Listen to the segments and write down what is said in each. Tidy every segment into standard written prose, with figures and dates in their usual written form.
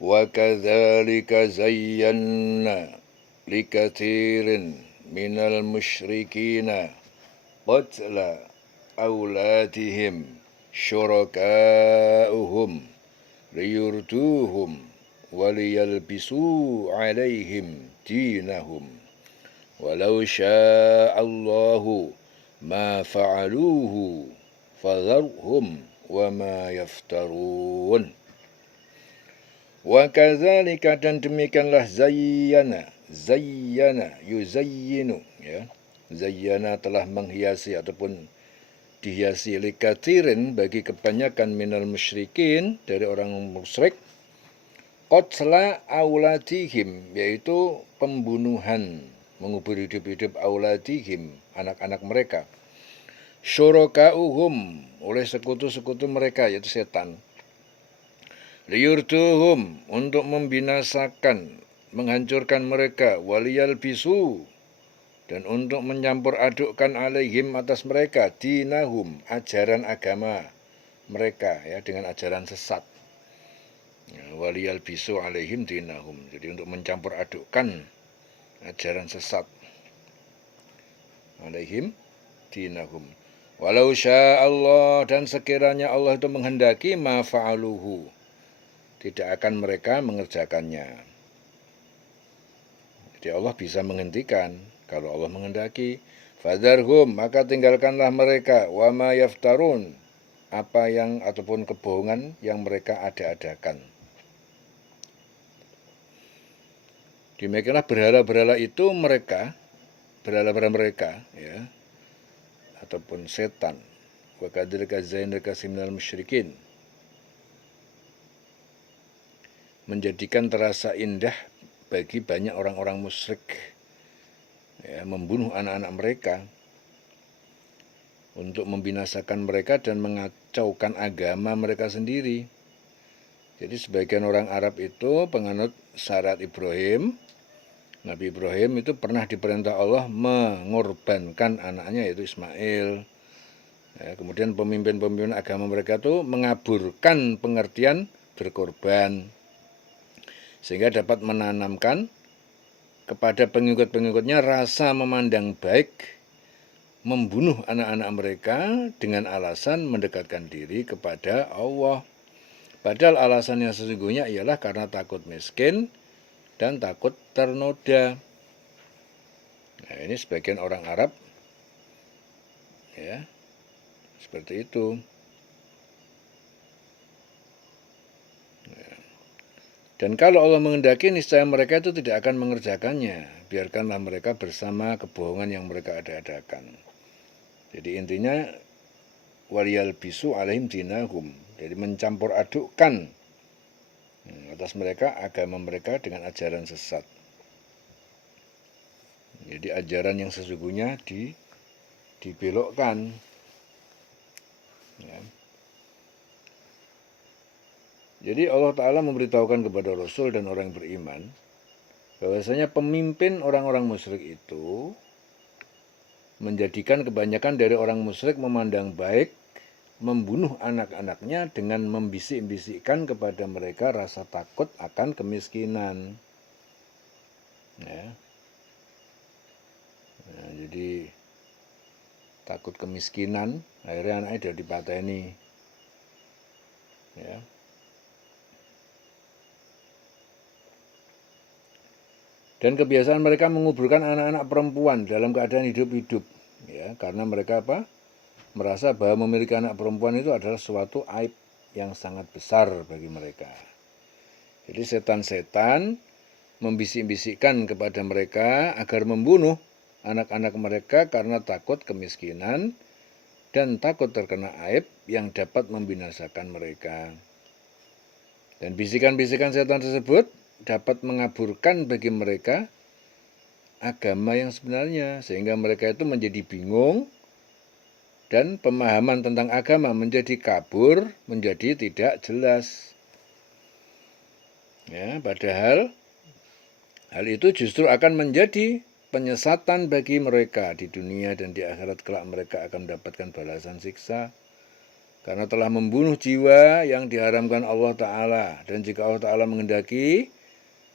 وكذلك زينا لكثير من المشركين قتل أولادهم شركاؤهم ليردوهم وليلبسوا عليهم دينهم ولو شاء الله ما فعلوه فذرهم وما يفترون. Wa kadzalika, dan demikianlah zayyana yuzayyinu, ya. Zayyana telah menghiasi ataupun dihiasi likatsirin bagi kebanyakan minal musyrikin dari orang musyrik qatla auladihim, yaitu pembunuhan, mengubur hidup-hidup auladihim, anak-anak mereka, syurakauhum, oleh sekutu-sekutu mereka yaitu setan, liyurduhum, untuk membinasakan, menghancurkan mereka, waliyal bisu, dan untuk mencampur adukkan alaihim, atas mereka, dinahum, ajaran agama mereka, ya, dengan ajaran sesat. Ya, waliyal bisu alaihim dinahum, jadi untuk mencampur adukkan ajaran sesat, alaihim dinahum. Walau sya Allah, dan sekiranya Allah itu menghendaki, ma fa'aluhu, tidak akan mereka mengerjakannya. Jadi Allah bisa menghentikan kalau Allah menghendaki. Fadharhum, maka tinggalkanlah mereka, wa ma yaftarun, apa yang ataupun kebohongan yang mereka ada-adakan. Demikianlah berhala-berhala itu mereka, berhala-berhala mereka, ya, ataupun setan. Wa kadzalika zayyana likatsirin musyrikin, menjadikan terasa indah bagi banyak orang-orang musyrik, ya, membunuh anak-anak mereka untuk membinasakan mereka dan mengacaukan agama mereka sendiri. Jadi sebagian orang Arab itu penganut syariat Ibrahim. Nabi Ibrahim itu pernah diperintah Allah mengorbankan anaknya yaitu Ismail. Ya, kemudian pemimpin-pemimpin agama mereka itu mengaburkan pengertian berkorban, sehingga dapat menanamkan kepada pengikut-pengikutnya rasa memandang baik membunuh anak-anak mereka dengan alasan mendekatkan diri kepada Allah. Padahal alasannya sesungguhnya ialah karena takut miskin dan takut ternoda. Nah, ini sebagian orang Arab, ya, seperti itu. Dan kalau Allah menghendaki, niscaya mereka itu tidak akan mengerjakannya. Biarkanlah mereka bersama kebohongan yang mereka ada-adakan. Jadi intinya, waliyal bisu alaihim dinahum, jadi mencampur adukkan atas mereka agama mereka dengan ajaran sesat. Jadi ajaran yang sesungguhnya dibelokkan. Ya. Jadi Allah Ta'ala memberitahukan kepada Rasul dan orang yang beriman bahwasanya pemimpin orang-orang musyrik itu menjadikan kebanyakan dari orang musyrik memandang baik membunuh anak-anaknya dengan membisik-bisikkan kepada mereka rasa takut akan kemiskinan. Ya. Nah, jadi takut kemiskinan, akhirnya anaknya sudah dipateni. Ya. Dan kebiasaan mereka menguburkan anak-anak perempuan dalam keadaan hidup-hidup, ya, karena mereka merasa bahwa memiliki anak perempuan itu adalah suatu aib yang sangat besar bagi mereka. Jadi setan-setan membisik-bisikkan kepada mereka agar membunuh anak-anak mereka karena takut kemiskinan dan takut terkena aib yang dapat membinasakan mereka. Dan bisikan-bisikan setan tersebut dapat mengaburkan bagi mereka agama yang sebenarnya, sehingga mereka itu menjadi bingung dan pemahaman tentang agama menjadi kabur, menjadi tidak jelas. Ya, padahal hal itu justru akan menjadi penyesatan bagi mereka di dunia dan di akhirat kelak mereka akan mendapatkan balasan siksa. Karena telah membunuh jiwa yang diharamkan Allah Ta'ala. Dan jika Allah Ta'ala menghendaki,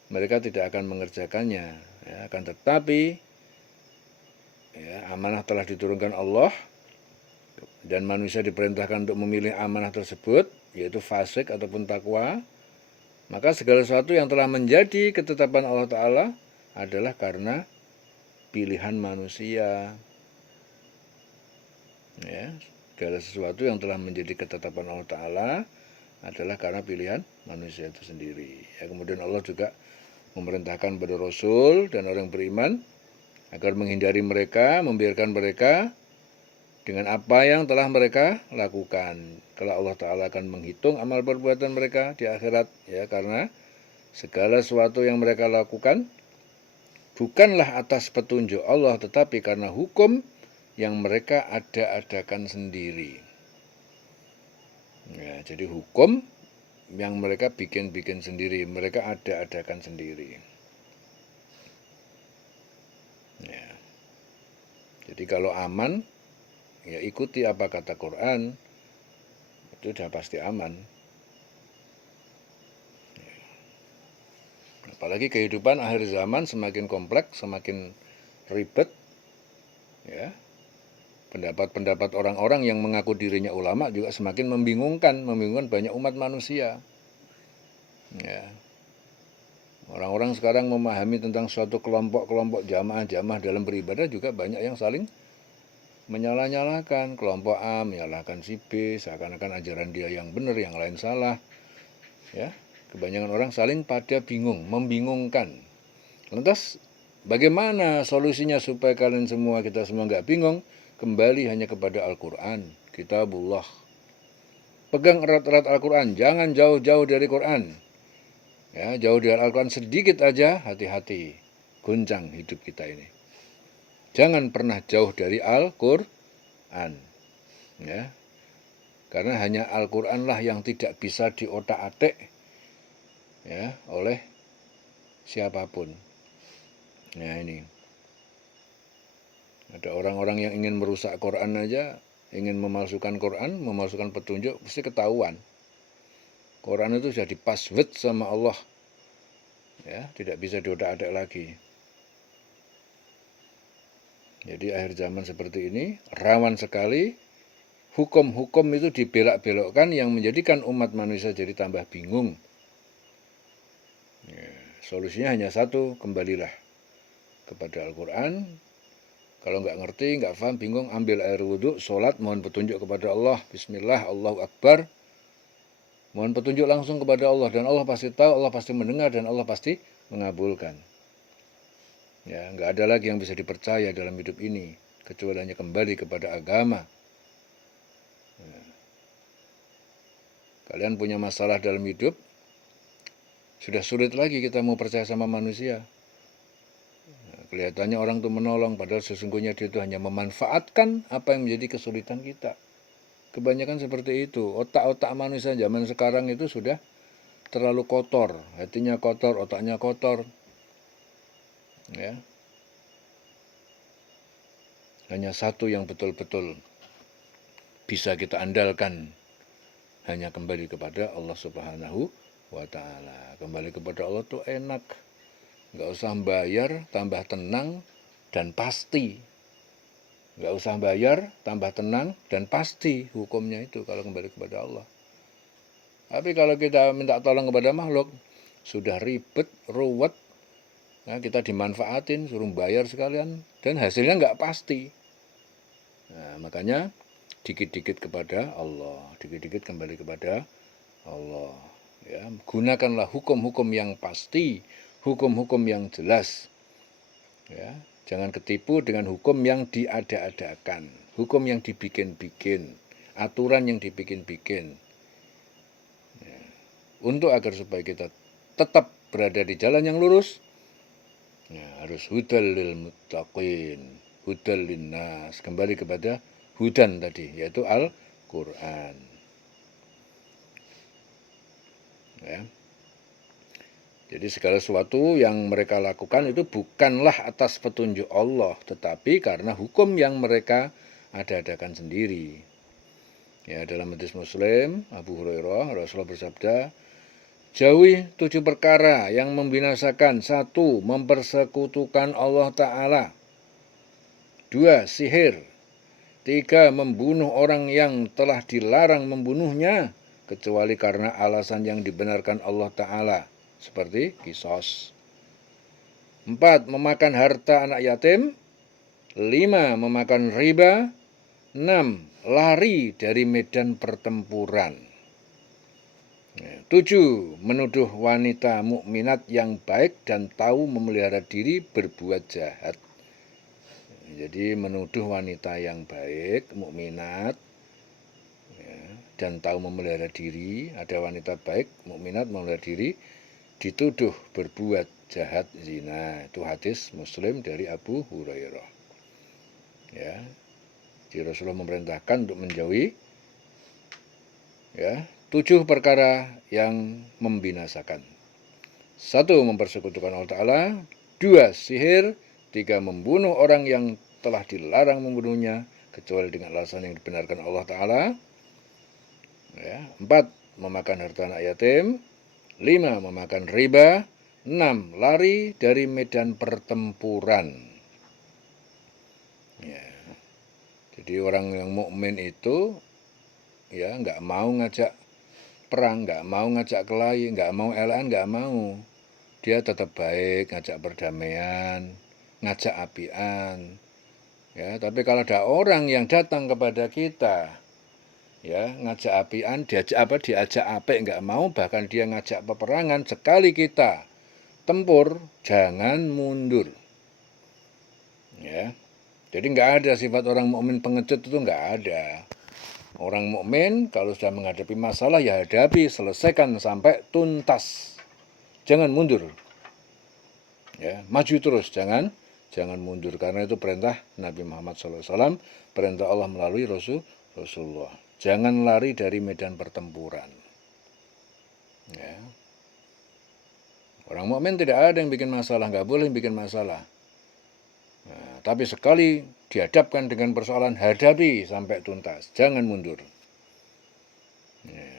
mereka tidak akan mengerjakannya. Ya, akan tetapi, ya, amanah telah diturunkan Allah, dan manusia diperintahkan untuk memilih amanah tersebut, yaitu fasik ataupun takwa. Maka segala sesuatu yang telah menjadi ketetapan Allah Ta'ala adalah karena pilihan manusia. Ya, segala sesuatu yang telah menjadi ketetapan Allah Ta'ala adalah karena pilihan manusia itu sendiri. Ya, kemudian Allah juga memerintahkan kepada Rasul dan orang beriman agar menghindari mereka, membiarkan mereka dengan apa yang telah mereka lakukan. Kalau Allah Ta'ala akan menghitung amal perbuatan mereka di akhirat, ya, karena segala sesuatu yang mereka lakukan bukanlah atas petunjuk Allah, tetapi karena hukum yang mereka ada-adakan sendiri. Ya, jadi hukum yang mereka bikin-bikin sendiri, mereka ada-adakan sendiri. Ya. Jadi kalau aman, ya ikuti apa kata Quran, itu sudah pasti aman. Ya. Apalagi kehidupan akhir zaman semakin kompleks, semakin ribet, ya. Pendapat-pendapat orang-orang yang mengaku dirinya ulama juga semakin membingungkan banyak umat manusia. Ya. Orang-orang sekarang memahami tentang suatu kelompok-kelompok jamaah-jamaah dalam beribadah juga banyak yang saling menyalah-nyalahkan. Kelompok A menyalahkan si B, seakan-akan ajaran dia yang benar, yang lain salah. Ya, kebanyakan orang saling pada bingung, membingungkan. Lantas bagaimana solusinya supaya kalian semua, kita semua nggak bingung? Kembali hanya kepada Al-Quran, Kitabullah. Pegang erat-erat Al-Quran, jangan jauh-jauh dari Quran. Ya, jauh dari Al-Quran sedikit aja, hati-hati, goncang hidup kita ini. Jangan pernah jauh dari Al-Quran. Ya, karena hanya Al-Quranlah yang tidak bisa diotak-atik, ya, oleh siapapun. Nah ini, ada orang-orang yang ingin merusak Quran aja, ingin memalsukan Quran, memalsukan petunjuk, pasti ketahuan. Quran itu sudah dipaswed sama Allah, ya, tidak bisa diotak-atik lagi. Jadi akhir zaman seperti ini rawan sekali hukum-hukum itu dibelak-belokkan yang menjadikan umat manusia jadi tambah bingung. Ya, solusinya hanya satu, kembalilah kepada Al-Quran. Kalau nggak ngerti, nggak paham, bingung, ambil air wudhu, sholat, mohon petunjuk kepada Allah. Bismillah, Allahu Akbar. Mohon petunjuk langsung kepada Allah. Dan Allah pasti tahu, Allah pasti mendengar, dan Allah pasti mengabulkan. Ya, nggak ada lagi yang bisa dipercaya dalam hidup ini, kecuali hanya kembali kepada agama. Ya. Kalian punya masalah dalam hidup, sudah sulit lagi kita mau percaya sama manusia. Kelihatannya orang itu menolong, padahal sesungguhnya dia itu hanya memanfaatkan apa yang menjadi kesulitan kita. Kebanyakan seperti itu. Otak-otak manusia zaman sekarang itu sudah terlalu kotor. Hatinya kotor, otaknya kotor. Ya. Hanya satu yang betul-betul bisa kita andalkan. Hanya kembali kepada Allah Subhanahu wa Ta'ala. Kembali kepada Allah itu enak. Nggak usah bayar, tambah tenang, dan pasti. Nggak usah bayar, tambah tenang, dan pasti hukumnya itu kalau kembali kepada Allah. Tapi kalau kita minta tolong kepada makhluk, sudah ribet, ruwet, nah, kita dimanfaatin, suruh bayar sekalian, dan hasilnya nggak pasti. Nah, makanya dikit-dikit kepada Allah, dikit-dikit kembali kepada Allah. Ya, gunakanlah hukum-hukum yang pasti, hukum-hukum yang jelas. Ya, jangan ketipu dengan hukum yang diada-adakan, hukum yang dibikin-bikin, aturan yang dibikin-bikin. Ya, untuk agar supaya kita tetap berada di jalan yang lurus, ya, harus hudal lil muttaqin, hudal linnas, kembali kepada hudan tadi, yaitu Al-Quran. Ya. Jadi segala sesuatu yang mereka lakukan itu bukanlah atas petunjuk Allah, tetapi karena hukum yang mereka ada-adakan sendiri. Ya, dalam hadis Muslim, Abu Hurairah, Rasulullah bersabda, jauhi 7 perkara yang membinasakan. 1. Mempersekutukan Allah Ta'ala. 2. Sihir. 3. Membunuh orang yang telah dilarang membunuhnya, kecuali karena alasan yang dibenarkan Allah Ta'ala, seperti qisas. 4. Memakan harta anak yatim. 5. Memakan riba. 6. Lari dari medan pertempuran. 7. Menuduh wanita mukminat yang baik dan tahu memelihara diri berbuat jahat. Jadi menuduh wanita yang baik, mukminat, ya, dan tahu memelihara diri. Ada wanita baik, mukminat, memelihara diri, dituduh berbuat jahat zina. Itu hadis Muslim dari Abu Hurairah. Ya, jadi Rasulullah memerintahkan untuk menjauhi, ya, 7 perkara yang membinasakan. 1. Mempersekutukan Allah Ta'ala. 2. Sihir. 3. Membunuh orang yang telah dilarang membunuhnya, kecuali dengan alasan yang dibenarkan Allah Ta'ala. Ya. 4. Memakan harta anak yatim. 5. Memakan riba. 6. Lari dari medan pertempuran. Ya. Jadi orang yang mukmin itu, ya, nggak mau ngajak perang, nggak mau ngajak kelahi, nggak mau elan, nggak mau. Dia tetap baik, ngajak perdamaian, ngajak apian. Ya, tapi kalau ada orang yang datang kepada kita, ya, ngajak apian, diajak apik, nggak mau, bahkan dia ngajak peperangan, sekali kita tempur, jangan mundur. Ya. Jadi nggak ada sifat orang mukmin pengecut, itu nggak ada. Orang mukmin kalau sudah menghadapi masalah, ya hadapi, selesaikan sampai tuntas. Jangan mundur. Ya, maju terus, jangan mundur, karena itu perintah Nabi Muhammad SAW, perintah Allah melalui Rasulullah. Jangan lari dari medan pertempuran. Ya. Orang mukmin tidak ada yang bikin masalah, nggak boleh bikin masalah. Nah, tapi sekali dihadapkan dengan persoalan, hadapi sampai tuntas, jangan mundur. Ya.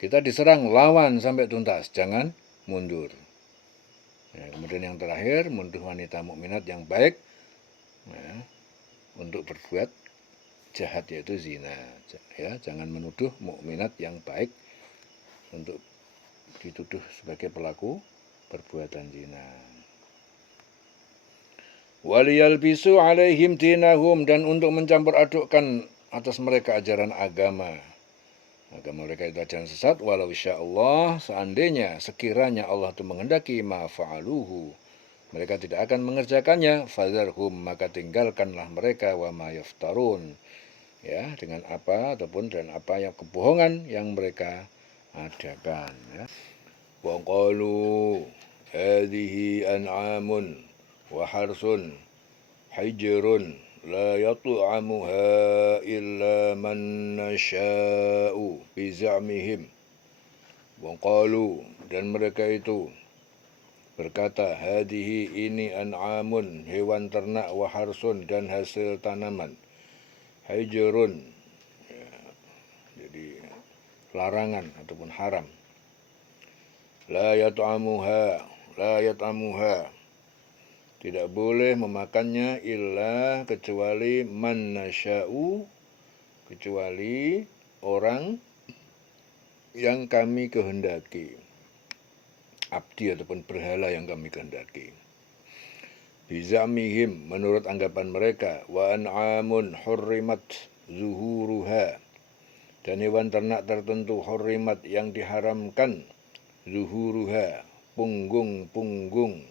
Kita diserang, lawan sampai tuntas, jangan mundur. Ya, kemudian yang terakhir, menuduh wanita mukminat yang baik, ya, untuk berbuat jahat, yaitu zina. Ya, jangan menuduh mukminat yang baik untuk dituduh sebagai pelaku perbuatan zina. Waliyalbisu alaihim dinahum, dan untuk mencampur adukkan atas mereka ajaran agama. Agama mereka itu ajaran sesat. Walau insyaallah, seandainya sekiranya Allah itu menghendaki, ma fa'aluhu, mereka tidak akan mengerjakannya. Fadharhum, maka tinggalkanlah mereka, wa ma yaftarun, ya, dengan apa ataupun dan apa yang kebohongan yang mereka adakan. Ya. Wa qalu hadhihi an'amun wa harsun hijrun la yat'amuha illa man nasha'u bizamihim. Wa qalu, dan mereka itu berkata, hadihi, ini, an'amun, hewan ternak, wa harsun, dan hasil tanaman, hijrun, ya, jadi larangan ataupun haram. La yat'amuha, tidak boleh memakannya, illa, kecuali man nasya'u, kecuali orang yang kami kehendaki, abdi ataupun berhala yang kami kehendaki. Bizamihim, menurut anggapan mereka. Wa an'amun hurrimat zuhuruha, dan hewan ternak tertentu hurrimat, yang diharamkan, zuhuruha, punggung-punggung,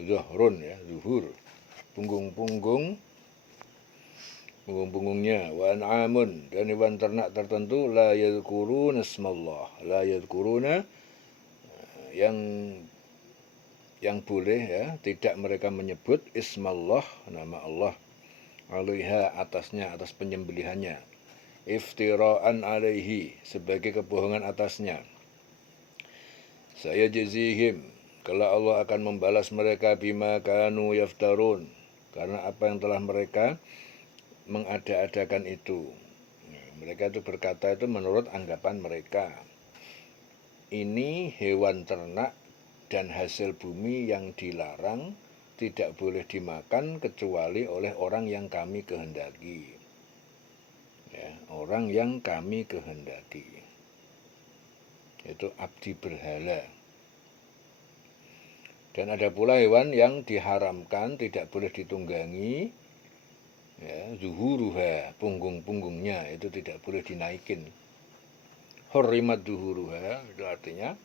zuhrun, ya, zuhur, punggung-punggungnya. Wa an'amun, dan hewan ternak tertentu la yadhkuruna ismallah, la yadhkuruna, yang boleh, ya, tidak mereka menyebut ismallah, nama Allah, alaiha, atasnya, atas penyembelihannya, iftiraan alaihi, sebagai kebohongan atasnya. Saya jazihim, kalau Allah akan membalas mereka, bima kanu yaftarun, karena apa yang telah mereka mengada-adakan itu, Mereka itu berkata itu menurut anggapan mereka. Ini hewan ternak dan hasil bumi yang dilarang, tidak boleh dimakan kecuali oleh orang yang kami kehendaki. Ya, orang yang kami kehendaki. Itu abdi berhala. Dan ada pula hewan yang diharamkan, tidak boleh ditunggangi, ya, zuhuruha, punggung-punggungnya itu tidak boleh dinaikin. Hurrimat zuhuruha itu artinya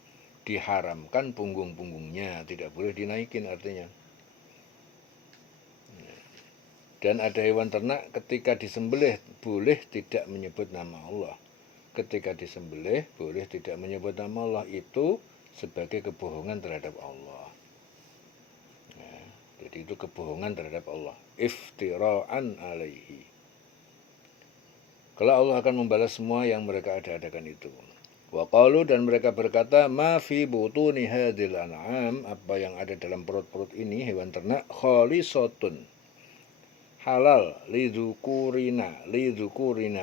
diharamkan punggung-punggungnya, tidak boleh dinaikin artinya. Dan ada hewan ternak ketika disembelih boleh tidak menyebut nama Allah. Ketika disembelih boleh tidak menyebut nama Allah, itu sebagai kebohongan terhadap Allah. Jadi itu kebohongan terhadap Allah. Iftira'an alaihi. Kalau Allah akan membalas semua yang mereka ada-adakan itu. Wa qalu, dan mereka berkata, ma fi butuni hadhil an'am, apa yang ada dalam perut-perut ini hewan ternak, khalisatun, halal, lidzukurina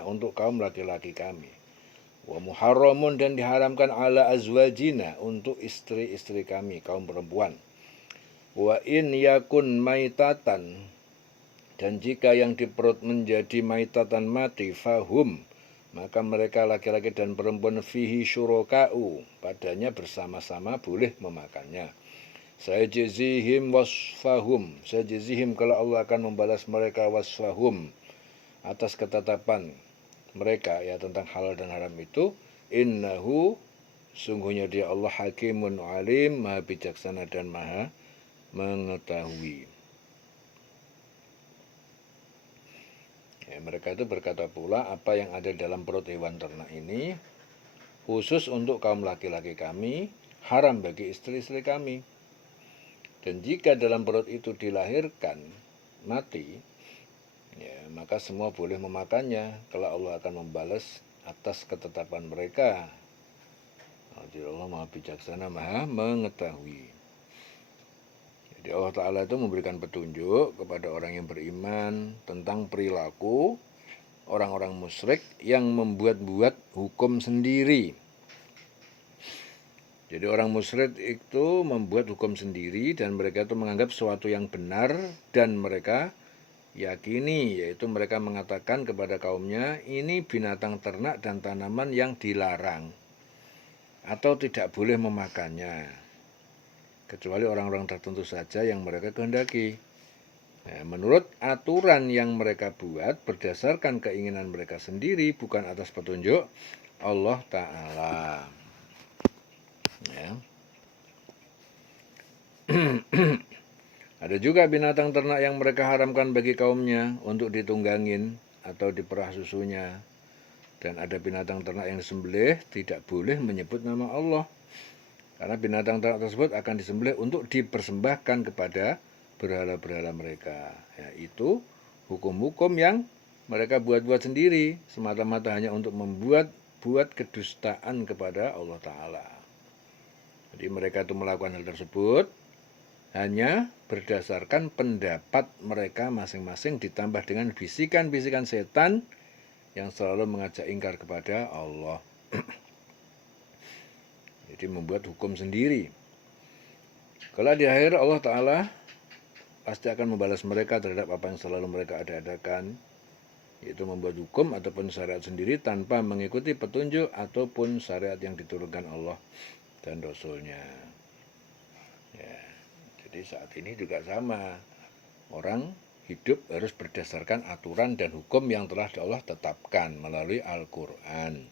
untuk kaum laki-laki kami. Wa muharramun, dan diharamkan ala azwajina untuk istri-istri kami, kaum perempuan. Wa in yakun maitatan, dan jika yang di perut menjadi maitatan mati, fahum, maka mereka laki-laki dan perempuan fihi syuraka'u, padanya bersama-sama boleh memakannya. Sayajzihim wasfahum, sayajzihim, kalau Allah akan membalas mereka, wasfahum, atas ketetapan mereka ya tentang halal dan haram itu. Innahu, sungguhnya dia Allah hakimun alim, maha bijaksana dan maha mengetahui. Ya, mereka itu berkata pula, apa yang ada dalam perut hewan ternak ini khusus untuk kaum laki-laki kami, haram bagi istri-istri kami. Dan jika dalam perut itu dilahirkan mati, ya, maka semua boleh memakannya kalau Allah akan membalas atas ketetapan mereka. Allah maha bijaksana, maha mengetahui. Jadi Allah Ta'ala itu memberikan petunjuk kepada orang yang beriman tentang perilaku orang-orang musyrik yang membuat-buat hukum sendiri. Jadi orang musyrik itu membuat hukum sendiri dan mereka itu menganggap sesuatu yang benar dan mereka yakini, yaitu mereka mengatakan kepada kaumnya, ini binatang ternak dan tanaman yang dilarang atau tidak boleh memakannya, kecuali orang-orang tertentu saja yang mereka kehendaki. Nah, menurut aturan yang mereka buat berdasarkan keinginan mereka sendiri, bukan atas petunjuk Allah Ta'ala. Ya. Ada juga binatang ternak yang mereka haramkan bagi kaumnya untuk ditunggangin atau diperah susunya. Dan ada binatang ternak yang disembelih tidak boleh menyebut nama Allah. Karena binatang ternak tersebut akan disembelih untuk dipersembahkan kepada berhala-berhala mereka. Yaitu hukum-hukum yang mereka buat-buat sendiri, semata-mata hanya untuk membuat kedustaan kepada Allah Ta'ala. Jadi mereka itu melakukan hal tersebut hanya berdasarkan pendapat mereka masing-masing, ditambah dengan bisikan-bisikan setan yang selalu mengajak ingkar kepada Allah. Jadi membuat hukum sendiri. Kalau di akhir Allah Ta'ala pasti akan membalas mereka terhadap apa yang selalu mereka ada-adakan, yaitu membuat hukum ataupun syariat sendiri tanpa mengikuti petunjuk ataupun syariat yang diturunkan Allah dan Rasulnya. Ya, jadi saat ini juga sama. Orang hidup harus berdasarkan aturan dan hukum yang telah Allah tetapkan melalui Al-Quran.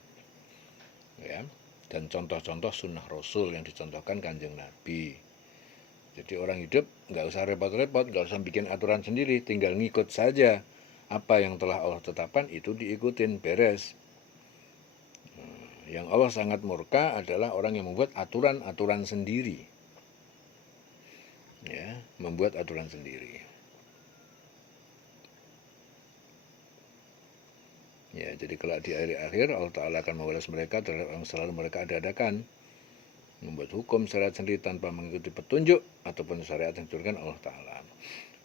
Ya, dan contoh-contoh sunnah Rasul yang dicontohkan Kanjeng Nabi. Jadi orang hidup nggak usah repot-repot, nggak usah bikin aturan sendiri, tinggal ngikut saja apa yang telah Allah tetapkan, itu diikutin, beres. Yang Allah sangat murka adalah orang yang membuat aturan-aturan sendiri. Ya, membuat aturan sendiri. Ya, jadi kalau di akhir Allah Ta'ala akan membalas mereka terhadap yang selalu mereka ada-adakan, membuat hukum syariat sendiri tanpa mengikuti petunjuk ataupun syariat yang diturunkan Allah Ta'ala.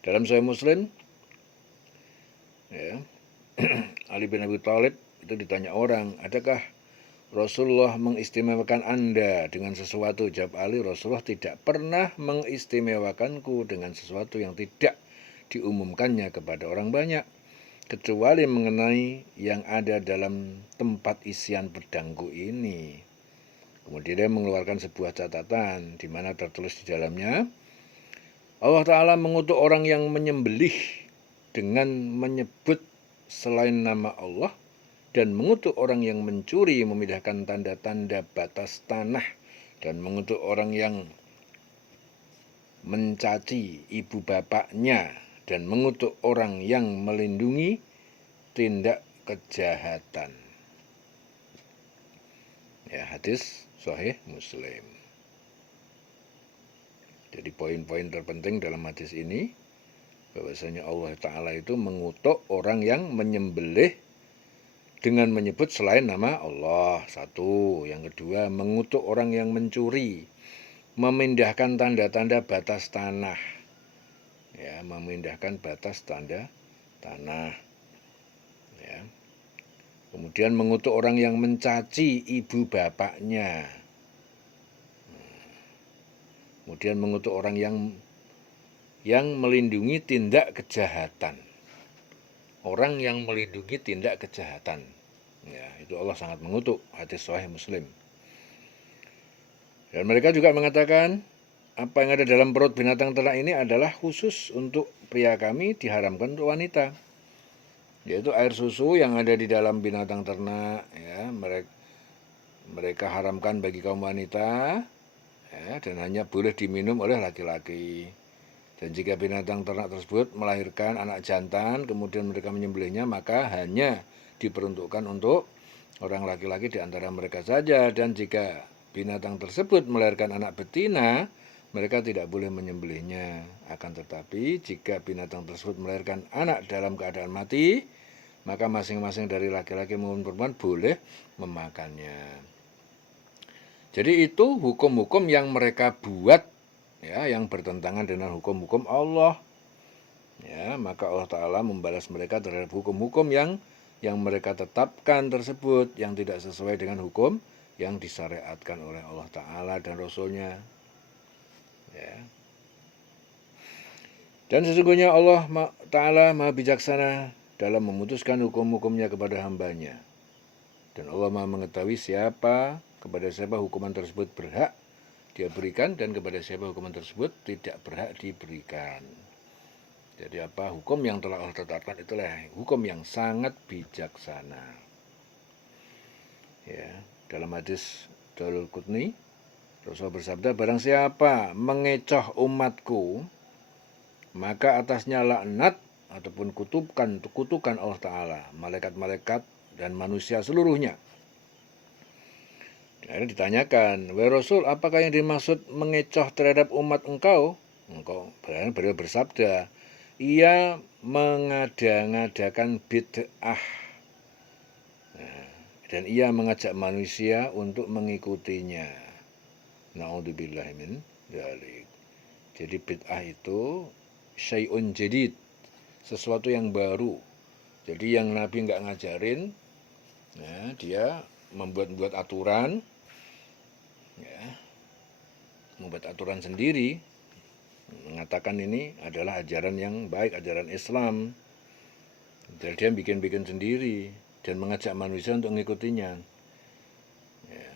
Dalam Sahih Muslim, ya, Ali bin Abi Thalib Itu ditanya orang, adakah Rasulullah mengistimewakan Anda dengan sesuatu? Jawab Ali, Rasulullah tidak pernah mengistimewakanku dengan sesuatu yang tidak diumumkannya kepada orang banyak, kecuali mengenai yang ada dalam tempat isian pedangku ini. Kemudian dia mengeluarkan sebuah catatan di mana tertulis di dalamnya, Allah Ta'ala mengutuk orang yang menyembelih dengan menyebut selain nama Allah, dan mengutuk orang yang mencuri, memindahkan tanda-tanda batas tanah, dan mengutuk orang yang mencaci ibu bapaknya, dan mengutuk orang yang melindungi tindak kejahatan. Ya, hadis Sahih Muslim. Jadi poin-poin terpenting dalam hadis ini, bahwasanya Allah Ta'ala itu mengutuk orang yang menyembelih dengan menyebut selain nama Allah. Satu. Yang kedua, mengutuk orang yang mencuri, memindahkan tanda-tanda batas tanah. Ya, memindahkan batas tanda tanah. Ya. Kemudian mengutuk orang yang mencaci ibu bapaknya. Kemudian mengutuk orang yang melindungi tindak kejahatan. Orang yang melindungi tindak kejahatan. Ya, itu Allah sangat mengutuk. Hadis Sahih Muslim. Dan mereka juga mengatakan, apa yang ada dalam perut binatang ternak ini adalah khusus untuk pria kami, diharamkan untuk wanita. Yaitu air susu yang ada di dalam binatang ternak, ya, mereka haramkan bagi kaum wanita, ya, dan hanya boleh diminum oleh laki-laki. Dan jika binatang ternak tersebut melahirkan anak jantan, kemudian mereka menyembelihnya, maka hanya diperuntukkan untuk orang laki-laki di antara mereka saja. Dan jika binatang tersebut melahirkan anak betina, mereka tidak boleh menyembelihnya. Akan tetapi jika binatang tersebut melahirkan anak dalam keadaan mati, maka masing-masing dari laki-laki maupun perempuan boleh memakannya. Jadi itu hukum-hukum yang mereka buat, ya, yang bertentangan dengan hukum-hukum Allah. Ya, maka Allah Ta'ala membalas mereka terhadap hukum-hukum yang mereka tetapkan tersebut, yang tidak sesuai dengan hukum yang disyariatkan oleh Allah Ta'ala dan Rasulnya. Ya. Dan sesungguhnya Allah Ta'ala maha bijaksana dalam memutuskan hukum-hukumnya kepada hambanya. Dan Allah maha mengetahui kepada siapa hukuman tersebut berhak dia berikan, dan kepada siapa hukuman tersebut tidak berhak diberikan. Jadi hukum yang telah Allah tetapkan itulah hukum yang sangat bijaksana. Ya, dalam hadis Darul Qutni, Rasulullah bersabda, barang siapa mengecoh umatku, maka atasnya laknat ataupun kutukan Allah Ta'ala, malaikat-malaikat dan manusia seluruhnya. Akhirnya ditanyakan, wahai Rasul, apakah yang dimaksud mengecoh terhadap umat engkau? Beliau bersabda, ia mengada-ngadakan bid'ah. Dan ia mengajak manusia untuk mengikutinya. Na'udzubillah min dzalik. Jadi bid'ah itu syai'un jadid, sesuatu yang baru. Jadi yang Nabi nggak ngajarin, ya, dia membuat aturan, ya, membuat aturan sendiri, mengatakan ini adalah ajaran yang baik, ajaran Islam. Jadi dia bikin-bikin sendiri dan mengajak manusia untuk mengikutinya. Ya.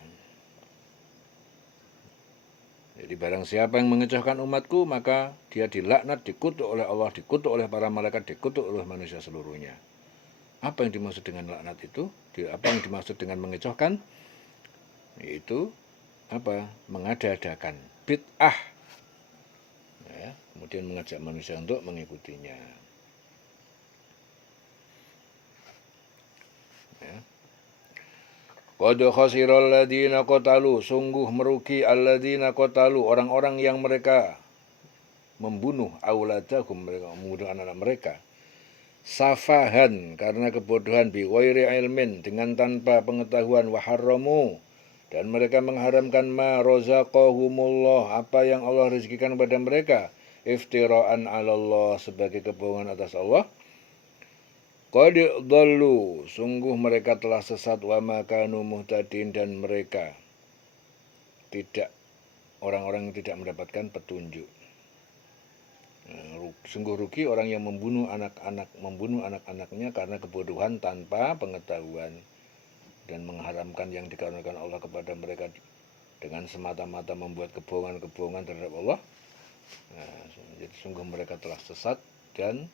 Jadi barang siapa yang mengecohkan umatku, maka dia dilaknat, dikutuk oleh Allah, dikutuk oleh para malaikat, dikutuk oleh manusia seluruhnya. Apa yang dimaksud dengan laknat itu? Apa yang dimaksud dengan mengecohkan? Yaitu mengada-adakan bid'ah. Ya, kemudian mengajak manusia untuk mengikutinya. Ya. Qad khasiral ladzina qatalu, sungguh merugi alladzina qatalu, orang-orang yang mereka membunuh auladahum, mereka membunuh anak-anak mereka, safahan, karena kebodohan, bi ghairi ilmin, dengan tanpa pengetahuan, wa harramu, dan mereka mengharamkan ma razaqahumullah, apa yang Allah rezekikan kepada mereka, iftiraan 'alallah, sebagai kebohongan atas Allah. Qad dhallu, sungguh mereka telah sesat, wa ma kanu muhtadin, dan mereka tidak, orang-orang yang tidak mendapatkan petunjuk. Sungguh rugi orang yang membunuh anak-anaknya karena kebodohan tanpa pengetahuan dan mengharamkan yang dikarenakan Allah kepada mereka dengan semata-mata membuat kebohongan-kebohongan terhadap Allah. Jadi sungguh mereka telah sesat dan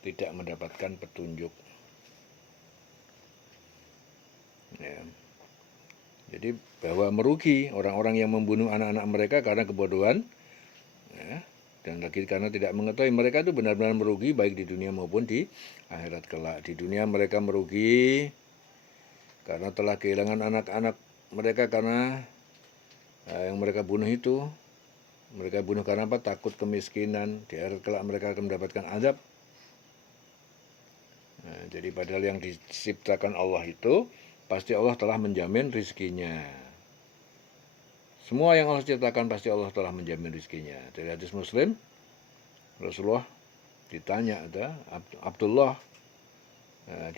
tidak mendapatkan petunjuk. Ya. Jadi bahwa merugi orang-orang yang membunuh anak-anak mereka karena kebodohan, ya, dan lagi karena tidak mengetahui, mereka itu benar-benar merugi baik di dunia maupun di akhirat kelak. Di dunia mereka merugi karena telah kehilangan anak-anak mereka karena yang mereka bunuh itu. Mereka bunuh karena apa? Takut kemiskinan. Di akhirat kelak mereka akan mendapatkan azab. Jadi padahal yang diciptakan Allah itu pasti Allah telah menjamin rizkinya. Semua yang Allah ciptakan pasti Allah telah menjamin rizkinya. Dari hadis Muslim, Rasulullah ditanya, Abdullah,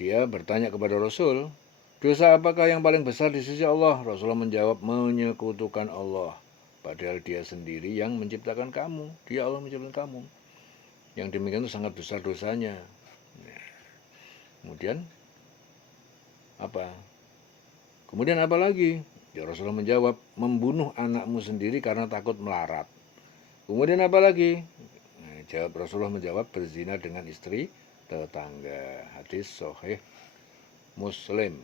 dia bertanya kepada Rasul, dosa apakah yang paling besar di sisi Allah? Rasulullah menjawab, menyekutukan Allah. Padahal dia sendiri yang menciptakan kamu. Dia Allah menciptakan kamu. Yang demikian itu sangat besar dosanya. Kemudian apa? Kemudian apa lagi? Ya, Rasulullah menjawab, membunuh anakmu sendiri karena takut melarat. Kemudian apa lagi? Rasulullah menjawab, berzina dengan istri tetangga. Hadis sahih Muslim.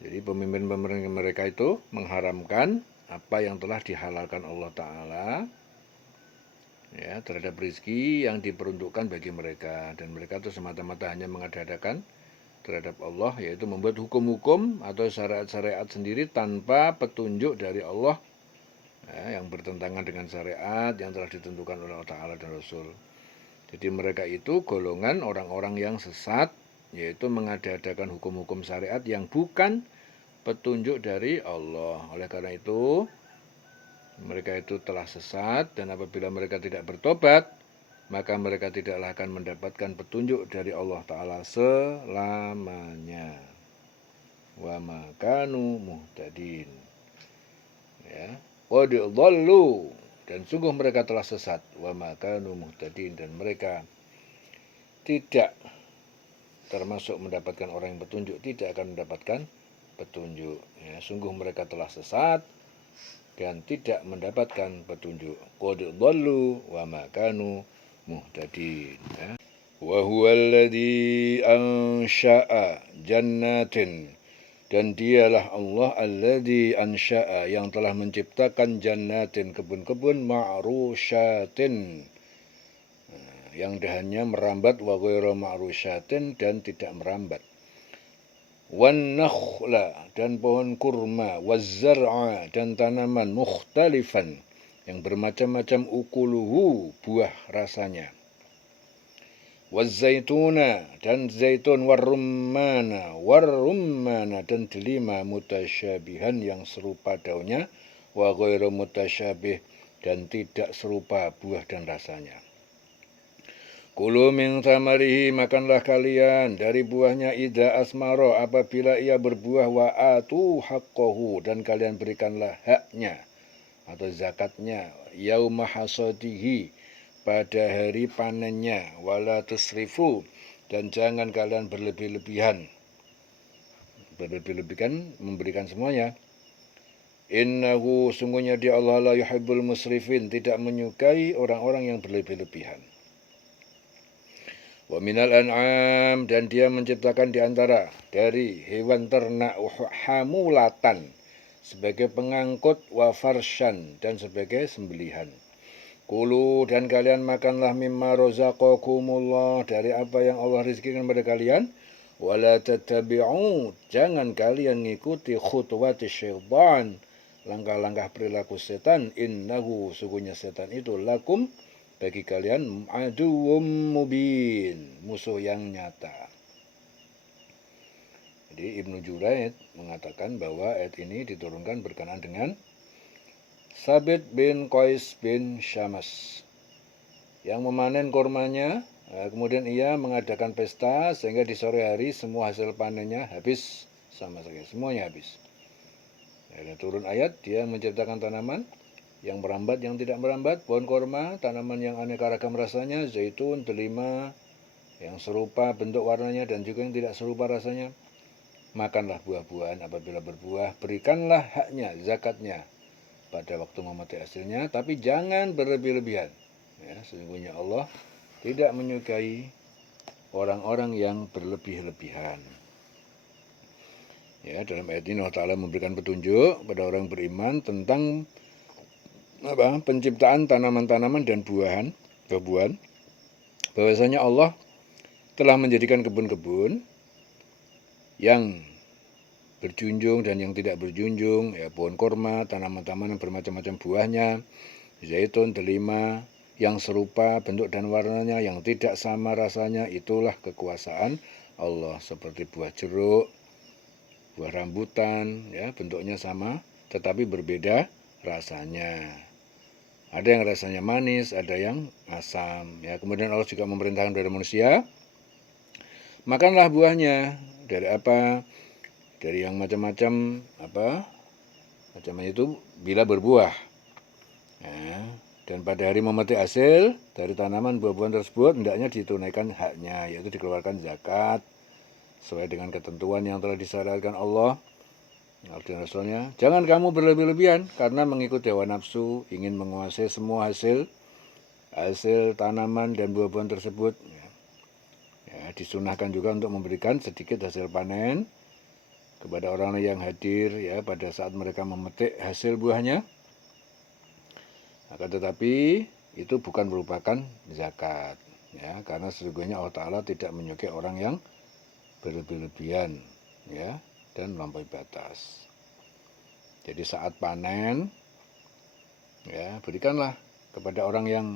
Jadi pemimpin mereka itu mengharamkan apa yang telah dihalalkan Allah Ta'ala, ya, terhadap rezeki yang diperuntukkan bagi mereka. Dan mereka itu semata-mata hanya mengada-adakan terhadap Allah, yaitu membuat hukum-hukum atau syariat-syariat sendiri tanpa petunjuk dari Allah, ya, yang bertentangan dengan syariat yang telah ditentukan oleh Allah Ta'ala dan Rasul. Jadi mereka itu golongan orang-orang yang sesat, yaitu mengada-adakan hukum-hukum syariat yang bukan petunjuk dari Allah. Oleh karena itu, mereka itu telah sesat, dan apabila mereka tidak bertobat, maka mereka tidaklah akan mendapatkan petunjuk dari Allah Ta'ala selamanya. Wa ma kanu muhtadin. Ya. Qad dhallu, dan sungguh mereka telah sesat. Wa ma kanu muhtadin, dan mereka tidak termasuk mendapatkan orang yang petunjuk, tidak akan mendapatkan petunjuk. Ya, sungguh mereka telah sesat dan tidak mendapatkan petunjuk. Qad dhallu wa ma kanu muhtadin. Ya. Wa huwa alladhi ansha'a jannatin, dan dialah Allah alladhi ansha'a, yang telah menciptakan jannatin, kebun-kebun, ma'rusyatin, yang dahannya merambat, wa ghairu ma'rusyatin, dan tidak merambat. Wan nakhla, dan pohon kurma, wazzar'a, dan tanaman, mukhtalifan, yang bermacam-macam, ukuluhu, buah rasanya, wazzaituna, dan zaitun, warrummana, dan delima, mutasyabihan, yang serupa daunnya, wa ghairu mutasyabih, dan tidak serupa buah dan rasanya. Kulu min thamarihi, makanlah kalian dari buahnya, idza asmaro, apabila ia berbuah, wa atu haqqahu, dan kalian berikanlah haknya atau zakatnya, yauma hasadihi, pada hari panennya, wala tusrifu, dan jangan kalian berlebih-lebihan memberikan semuanya. Innahu, sungguhnya dia Allah la yuhibbul musrifin, tidak menyukai orang-orang yang berlebih-lebihan. Wa minal an'am, dan dia menciptakan di antara dari hewan ternak, hamulatan, sebagai pengangkut, wa farsyan, dan sebagai sembelihan. Kulu, dan kalian makanlah, mimma rozaqakumullah, dari apa yang Allah rizkikan kepada kalian. Wala tattabi'u, jangan kalian ngikuti khutuwati syaitan, langkah-langkah perilaku setan. Innahu, sungguhnya setan itu, lakum, bagi kalian, aduwwum mubin, musuh yang nyata. Jadi Ibnu Juraid mengatakan bahwa ayat ini diturunkan berkenaan dengan Sabit bin Qais bin Syamas. yang memanen kurmanya, kemudian ia mengadakan pesta sehingga di sore hari semua hasil panennya habis sama sekali, semuanya habis. Dan turun ayat, dia menciptakan tanaman yang merambat, yang tidak merambat, pohon kurma, tanaman yang aneka ragam rasanya, zaitun, delima, yang serupa bentuk warnanya dan juga yang tidak serupa rasanya. Makanlah buah-buahan apabila berbuah, berikanlah haknya, zakatnya pada waktu memetik hasilnya, tapi jangan berlebih-lebihan. Ya, sesungguhnya Allah tidak menyukai orang-orang yang berlebih-lebihan. Ya, dalam ayat ini Allah Ta'ala memberikan petunjuk pada orang beriman tentang penciptaan tanaman-tanaman dan buah-buahan, bahwasanya Allah telah menjadikan kebun-kebun yang berjunjung dan yang tidak berjunjung, ya, pohon kurma, tanaman-tanaman yang bermacam-macam buahnya, zaitun, delima, yang serupa bentuk dan warnanya, yang tidak sama rasanya, itulah kekuasaan Allah. Seperti buah jeruk, buah rambutan, ya, bentuknya sama, tetapi berbeda rasanya. Ada yang rasanya manis, ada yang asam. Ya, kemudian Allah juga memerintahkan kepada manusia, makanlah buahnya. Dari apa? Dari yang macam-macam, macamnya itu bila berbuah. Ya, dan pada hari memetik hasil dari tanaman buah-buahan tersebut, hendaknya ditunaikan haknya, yaitu dikeluarkan zakat sesuai dengan ketentuan yang telah disyariatkan Allah dan Rasulnya. Jangan kamu berlebih-lebihan karena mengikuti hawa nafsu, ingin menguasai semua hasil tanaman dan buah-buahan tersebut. Ya, disunahkan juga untuk memberikan sedikit hasil panen kepada orang yang hadir, ya, pada saat mereka memetik hasil buahnya. Akan tetapi itu bukan merupakan zakat, ya, karena sesungguhnya Allah Ta'ala tidak menyukai orang yang berlebih-lebihan, ya, dan melampaui batas. Jadi saat panen, ya, berikanlah kepada orang yang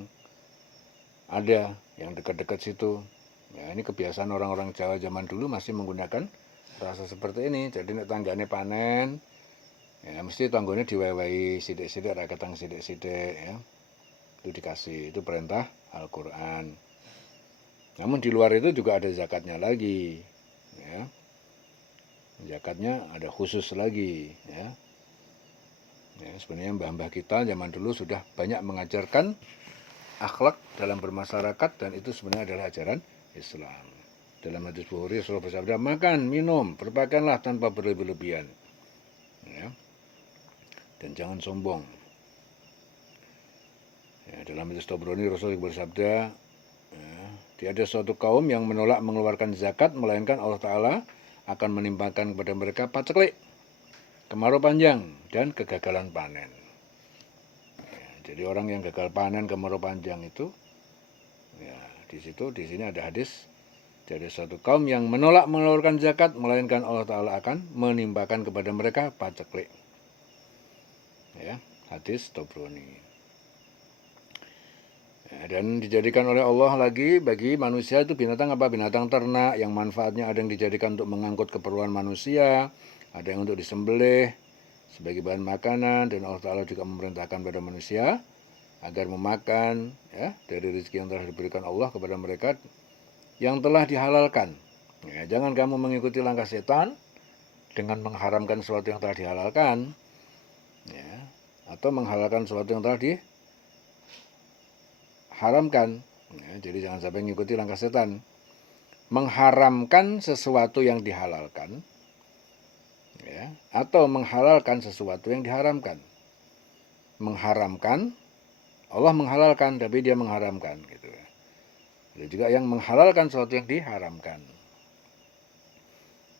ada, yang dekat-dekat situ. Ya, ini kebiasaan orang-orang Jawa zaman dulu masih menggunakan rasa seperti ini. Jadi nek tanggane panen, ya mesti tanggane diwewehi sithik-sithik, ra ketang sithik-sithik, ya. Itu dikasih, itu perintah Al-Qur'an. Namun di luar itu juga ada zakatnya lagi, ya. Zakatnya ada khusus lagi, ya. Ya, sebenarnya mbah-mbah kita zaman dulu sudah banyak mengajarkan akhlak dalam bermasyarakat, dan itu sebenarnya adalah ajaran Islam. Dalam hadis Bukhari, Rasulullah bersabda, makan, minum, berpakaianlah tanpa berlebih-lebihan, ya, dan jangan sombong. Ya, dalam hadis Tabrani, Rasulullah bersabda, ya, tiada suatu kaum yang menolak mengeluarkan zakat, melainkan Allah Ta'ala akan menimpakan kepada mereka paceklik, kemarau panjang, dan kegagalan panen. Ya, jadi orang yang gagal panen, kemarau panjang itu, ya, di sini ada hadis, jadi suatu kaum yang menolak mengeluarkan zakat, melainkan Allah Ta'ala akan menimpakan kepada mereka paceklik. Ya, hadis Tabrani. Ya, dan dijadikan oleh Allah lagi bagi manusia itu binatang apa? Binatang ternak yang manfaatnya ada yang dijadikan untuk mengangkut keperluan manusia, ada yang untuk disembelih sebagai bahan makanan, dan Allah Ta'ala juga memerintahkan pada manusia agar memakan, ya, dari rezeki yang telah diberikan Allah kepada mereka yang telah dihalalkan. Ya, jangan kamu mengikuti langkah setan dengan mengharamkan sesuatu yang telah dihalalkan, ya, atau menghalalkan sesuatu yang telah diharamkan. Ya, jadi jangan sampai mengikuti langkah setan, mengharamkan sesuatu yang dihalalkan, ya, atau menghalalkan sesuatu yang diharamkan. Mengharamkan, Allah menghalalkan tapi dia mengharamkan, gitu. Ada juga yang menghalalkan sesuatu yang diharamkan.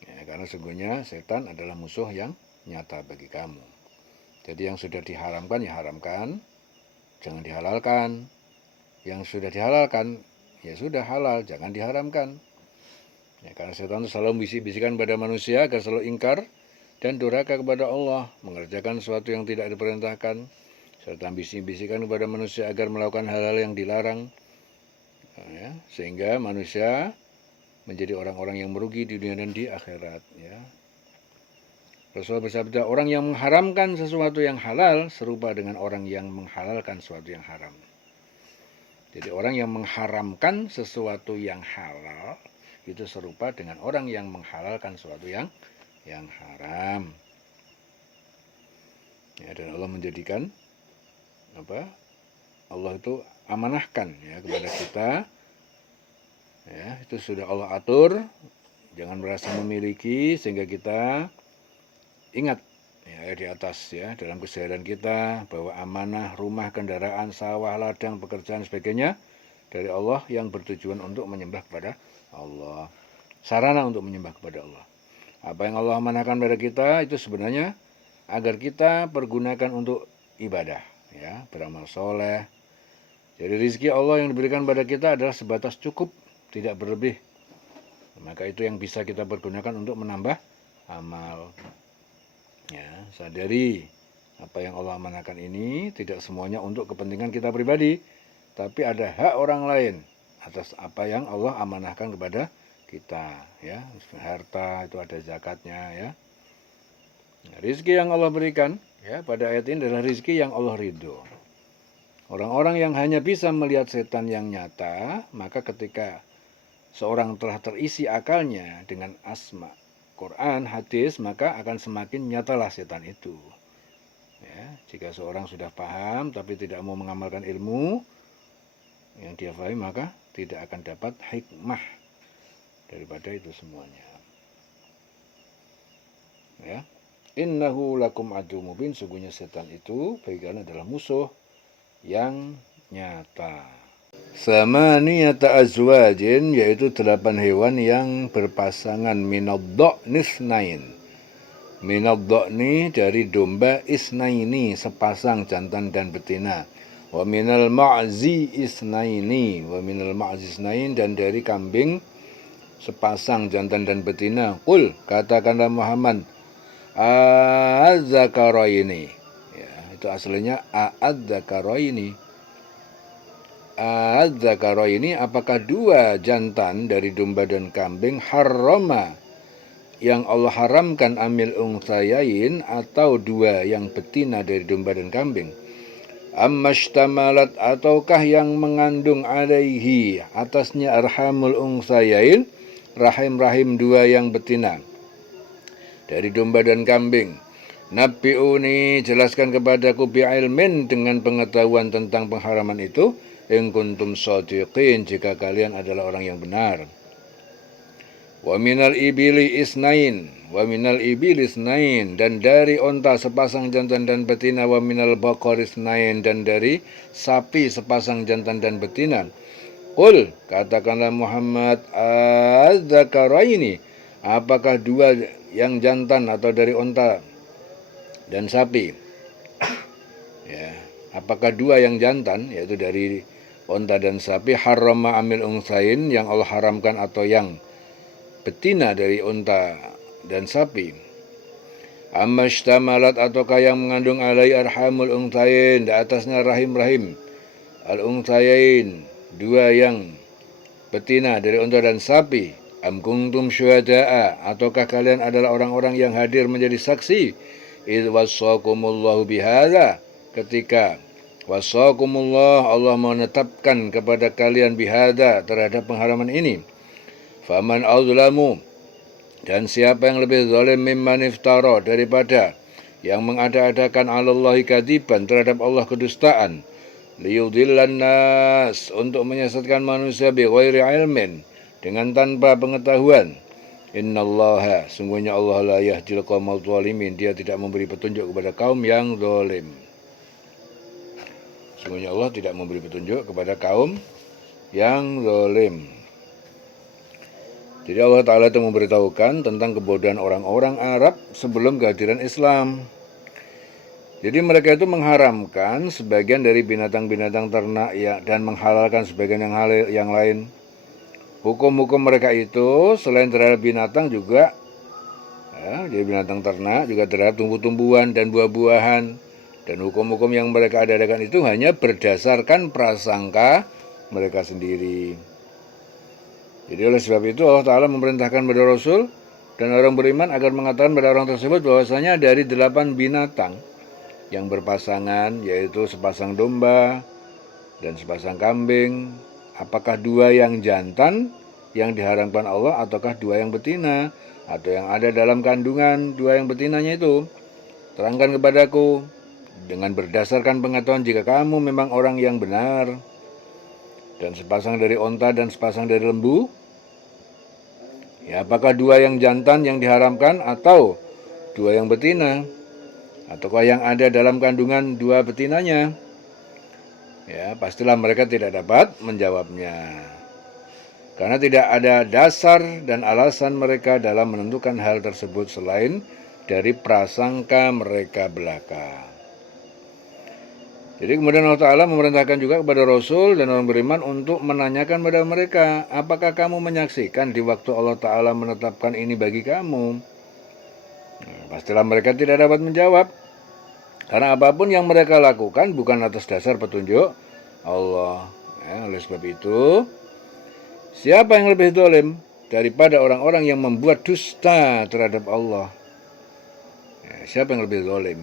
Ya, karena sesungguhnya setan adalah musuh yang nyata bagi kamu. Jadi yang sudah diharamkan ya haramkan, jangan dihalalkan. Yang sudah dihalalkan ya sudah halal, jangan diharamkan. Ya, karena setan itu selalu bisik-bisikan pada manusia agar selalu ingkar dan durhaka kepada Allah, mengerjakan sesuatu yang tidak diperintahkan, serta bisik-bisikan kepada manusia agar melakukan hal-hal yang dilarang. Ya, sehingga manusia menjadi orang-orang yang merugi di dunia dan di akhirat, ya. Rasulullah bersabda, orang yang mengharamkan sesuatu yang halal serupa dengan orang yang menghalalkan sesuatu yang haram. Jadi orang yang mengharamkan sesuatu yang halal itu serupa dengan orang yang menghalalkan sesuatu yang haram. Ya, dan Allah menjadikan Allah itu amanahkan ya kepada kita. Ya, itu sudah Allah atur. Jangan merasa memiliki sehingga kita ingat ya di atas ya dalam keseharian kita bahwa amanah rumah, kendaraan, sawah, ladang, pekerjaan sebagainya dari Allah yang bertujuan untuk menyembah kepada Allah. Sarana untuk menyembah kepada Allah. Apa yang Allah amanahkan pada kita itu sebenarnya agar kita pergunakan untuk ibadah ya, beramal soleh. Jadi rezeki Allah yang diberikan pada kita adalah sebatas cukup, tidak berlebih. Maka itu yang bisa kita pergunakan untuk menambah amal. Ya, sadari apa yang Allah amanahkan ini tidak semuanya untuk kepentingan kita pribadi, tapi ada hak orang lain atas apa yang Allah amanahkan kepada kita. Ya, harta itu ada zakatnya. Ya, rizki yang Allah berikan ya pada ayat ini adalah rizki yang Allah ridho. Orang-orang yang hanya bisa melihat setan yang nyata, maka ketika seorang telah terisi akalnya dengan asma Quran, hadis, maka akan semakin nyatalah setan itu. Ya, jika seorang sudah paham tapi tidak mau mengamalkan ilmu yang dia pahami, maka tidak akan dapat hikmah daripada itu semuanya. Ya, innahu lakum adu mubin, sungguhnya setan itu bagi kalian adalah musuh yang nyata. Samaniyata azwajin, yaitu 8 hewan yang berpasangan minadh-dha'ni isnain. Minadh-dha'ni dari domba, isnaini sepasang jantan dan betina. Wa minal ma'zi isnaini, wa minal ma'zi isnain, dan dari kambing sepasang jantan dan betina. Qul, katakanlah Muhammad, a'adzakaraini. Ya, itu aslinya a'adzakaraini. A'adzakaraini, apakah 2 jantan dari domba dan kambing, harrama yang Allah haramkan, amil unthayain, atau 2 yang betina dari domba dan kambing. Ammashtamalat, ataukah yang mengandung alaihi atasnya arhamul unthayain, rahim-rahim 2 yang betina dari domba dan kambing. Nabi'uni, jelaskan kepadaku, bi'ilmin, dengan pengetahuan tentang pengharaman itu, in kuntum shadiqin, jika kalian adalah orang yang benar. Wa minal ibili isnain, wa minal ibili isnain, dan dari onta sepasang jantan dan betina. Wa minal baqar isnain, dan dari sapi sepasang jantan dan betina. Qul, katakanlah Muhammad, adzakaraini, apakah 2 yang jantan atau dari onta dan sapi, ya, apakah 2 yang jantan, yaitu dari onta dan sapi, harrama amil unthain, yang Allah haramkan, atau yang betina dari onta dan sapi. Ammashtamalat, ataukah yang mengandung alai arhamul unthain, di atasnya rahim-rahim al unthayain, 2 yang betina dari onta dan sapi. Am kuntum syuhada'a, ataukah kalian adalah orang-orang yang hadir menjadi saksi, idh wassaqumullahu bihadza, ketika wassaqumullah, Allah menetapkan kepada kalian, bihadza, terhadap pengharaman ini. Faman azlamu, dan siapa yang lebih zalim, mimman iftara, daripada yang mengada-adakan 'alallahi kadziban, terhadap Allah kedustaan, liyudillan nas, untuk menyesatkan manusia, bighairi ilmin, dengan tanpa pengetahuan. Innallaha, sungguhnya Allah la yahdil qaumal zalimin, dia tidak memberi petunjuk kepada kaum yang zalim. Sungguhnya Allah tidak memberi petunjuk kepada kaum yang zalim. Jadi Allah Ta'ala itu memberitahukan tentang kebodohan orang-orang Arab sebelum kehadiran Islam. Jadi mereka itu mengharamkan sebagian dari binatang-binatang ternak ya, dan menghalalkan sebagian yang lain. Hukum-hukum mereka itu selain terhadap binatang juga, ya, jadi binatang ternak juga terhadap tumbuh-tumbuhan dan buah-buahan. Dan hukum-hukum yang mereka adakan itu hanya berdasarkan prasangka mereka sendiri. Jadi oleh sebab itu Allah Ta'ala memerintahkan kepada Rasul dan orang beriman agar mengatakan pada orang tersebut bahwasanya dari 8 binatang yang berpasangan, yaitu sepasang domba, dan sepasang kambing. Apakah dua yang jantan yang diharamkan Allah ataukah dua yang betina, atau yang ada dalam kandungan dua yang betinanya itu? Terangkan kepadaku dengan berdasarkan pengetahuan jika kamu memang orang yang benar. Dan sepasang dari onta dan sepasang dari lembu, ya, apakah dua yang jantan yang diharamkan atau dua yang betina, ataukah yang ada dalam kandungan dua betinanya? Ya, pastilah mereka tidak dapat menjawabnya, karena tidak ada dasar dan alasan mereka dalam menentukan hal tersebut selain dari prasangka mereka belaka. Jadi kemudian Allah Ta'ala memerintahkan juga kepada Rasul dan orang beriman untuk menanyakan kepada mereka, apakah kamu menyaksikan di waktu Allah Ta'ala menetapkan ini bagi kamu? Pastilah mereka tidak dapat menjawab, karena apapun yang mereka lakukan bukan atas dasar petunjuk Allah. Ya, oleh sebab itu, siapa yang lebih zalim daripada orang-orang yang membuat dusta terhadap Allah? Ya, siapa yang lebih zalim?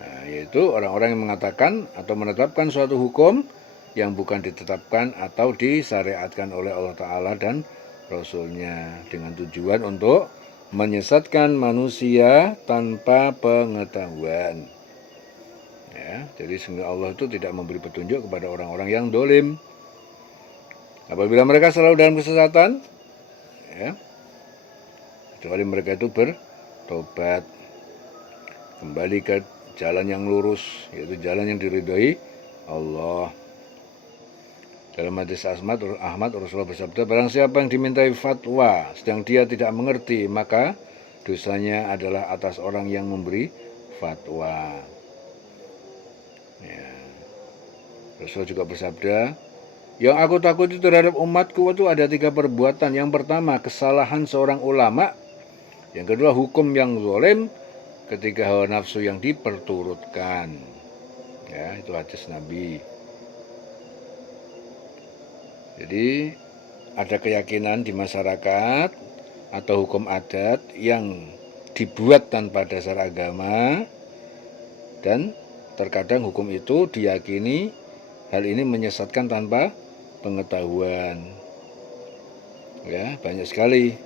Nah, yaitu orang-orang yang mengatakan atau menetapkan suatu hukum yang bukan ditetapkan atau disyariatkan oleh Allah Ta'ala dan Rasulnya, dengan tujuan untuk menyesatkan manusia tanpa pengetahuan. Ya, jadi sehingga Allah itu tidak memberi petunjuk kepada orang-orang yang dolim. Apabila mereka selalu dalam kesesatan, ya, kecuali mereka itu bertobat, kembali ke jalan yang lurus, yaitu jalan yang diridhoi Allah. Dalam hadis Ahmad, Rasulullah bersabda, barang siapa yang dimintai fatwa sedang dia tidak mengerti, maka dosanya adalah atas orang yang memberi fatwa. Ya. Rasulullah juga bersabda, yang aku takuti terhadap umatku itu ada 3 perbuatan. Yang pertama, kesalahan seorang ulama. Yang kedua, hukum yang zalim. Ketiga, hawa nafsu yang diperturutkan. Ya, itu hadis Nabi. Jadi ada keyakinan di masyarakat atau hukum adat yang dibuat tanpa dasar agama, dan terkadang hukum itu diyakini hal ini menyesatkan tanpa pengetahuan. Ya, banyak sekali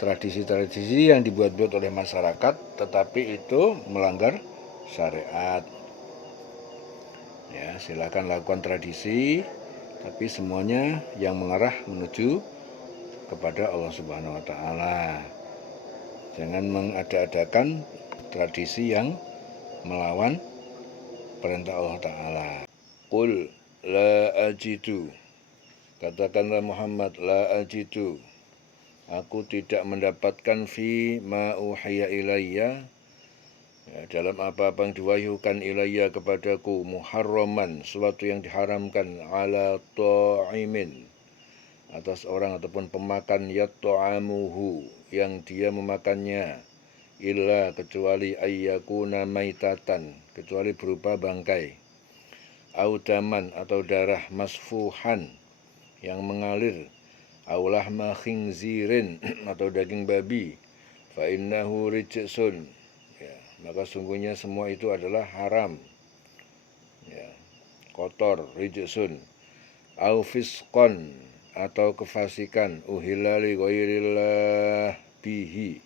tradisi-tradisi yang dibuat-buat oleh masyarakat tetapi itu melanggar syariat. Ya, silakan lakukan tradisi, tapi semuanya yang mengarah menuju kepada Allah Subhanahu wa taala. Jangan mengada-adakan tradisi yang melawan perintah Allah taala. Qul la ajidu, katakanlah Muhammad, la ajidu, aku tidak mendapatkan fi ma uhiya ilayya, ya, dalam apa-apa yang diwahyukan ilayya kepadaku, muharraman, suatu yang diharamkan, ala ta'imin, atas orang ataupun pemakan, yatta'amuhu, yang dia memakannya, illa, kecuali ayyakuna maitatan, kecuali berupa bangkai, audaman, atau darah, masfuhan, yang mengalir, aulahma khinzirin, atau daging babi, fa innahu rijsun, ya, maka sungguhnya semua itu adalah haram, ya, kotor, rijsun, au fisqon, atau kefasikan, uhilla li ghairillah bihi,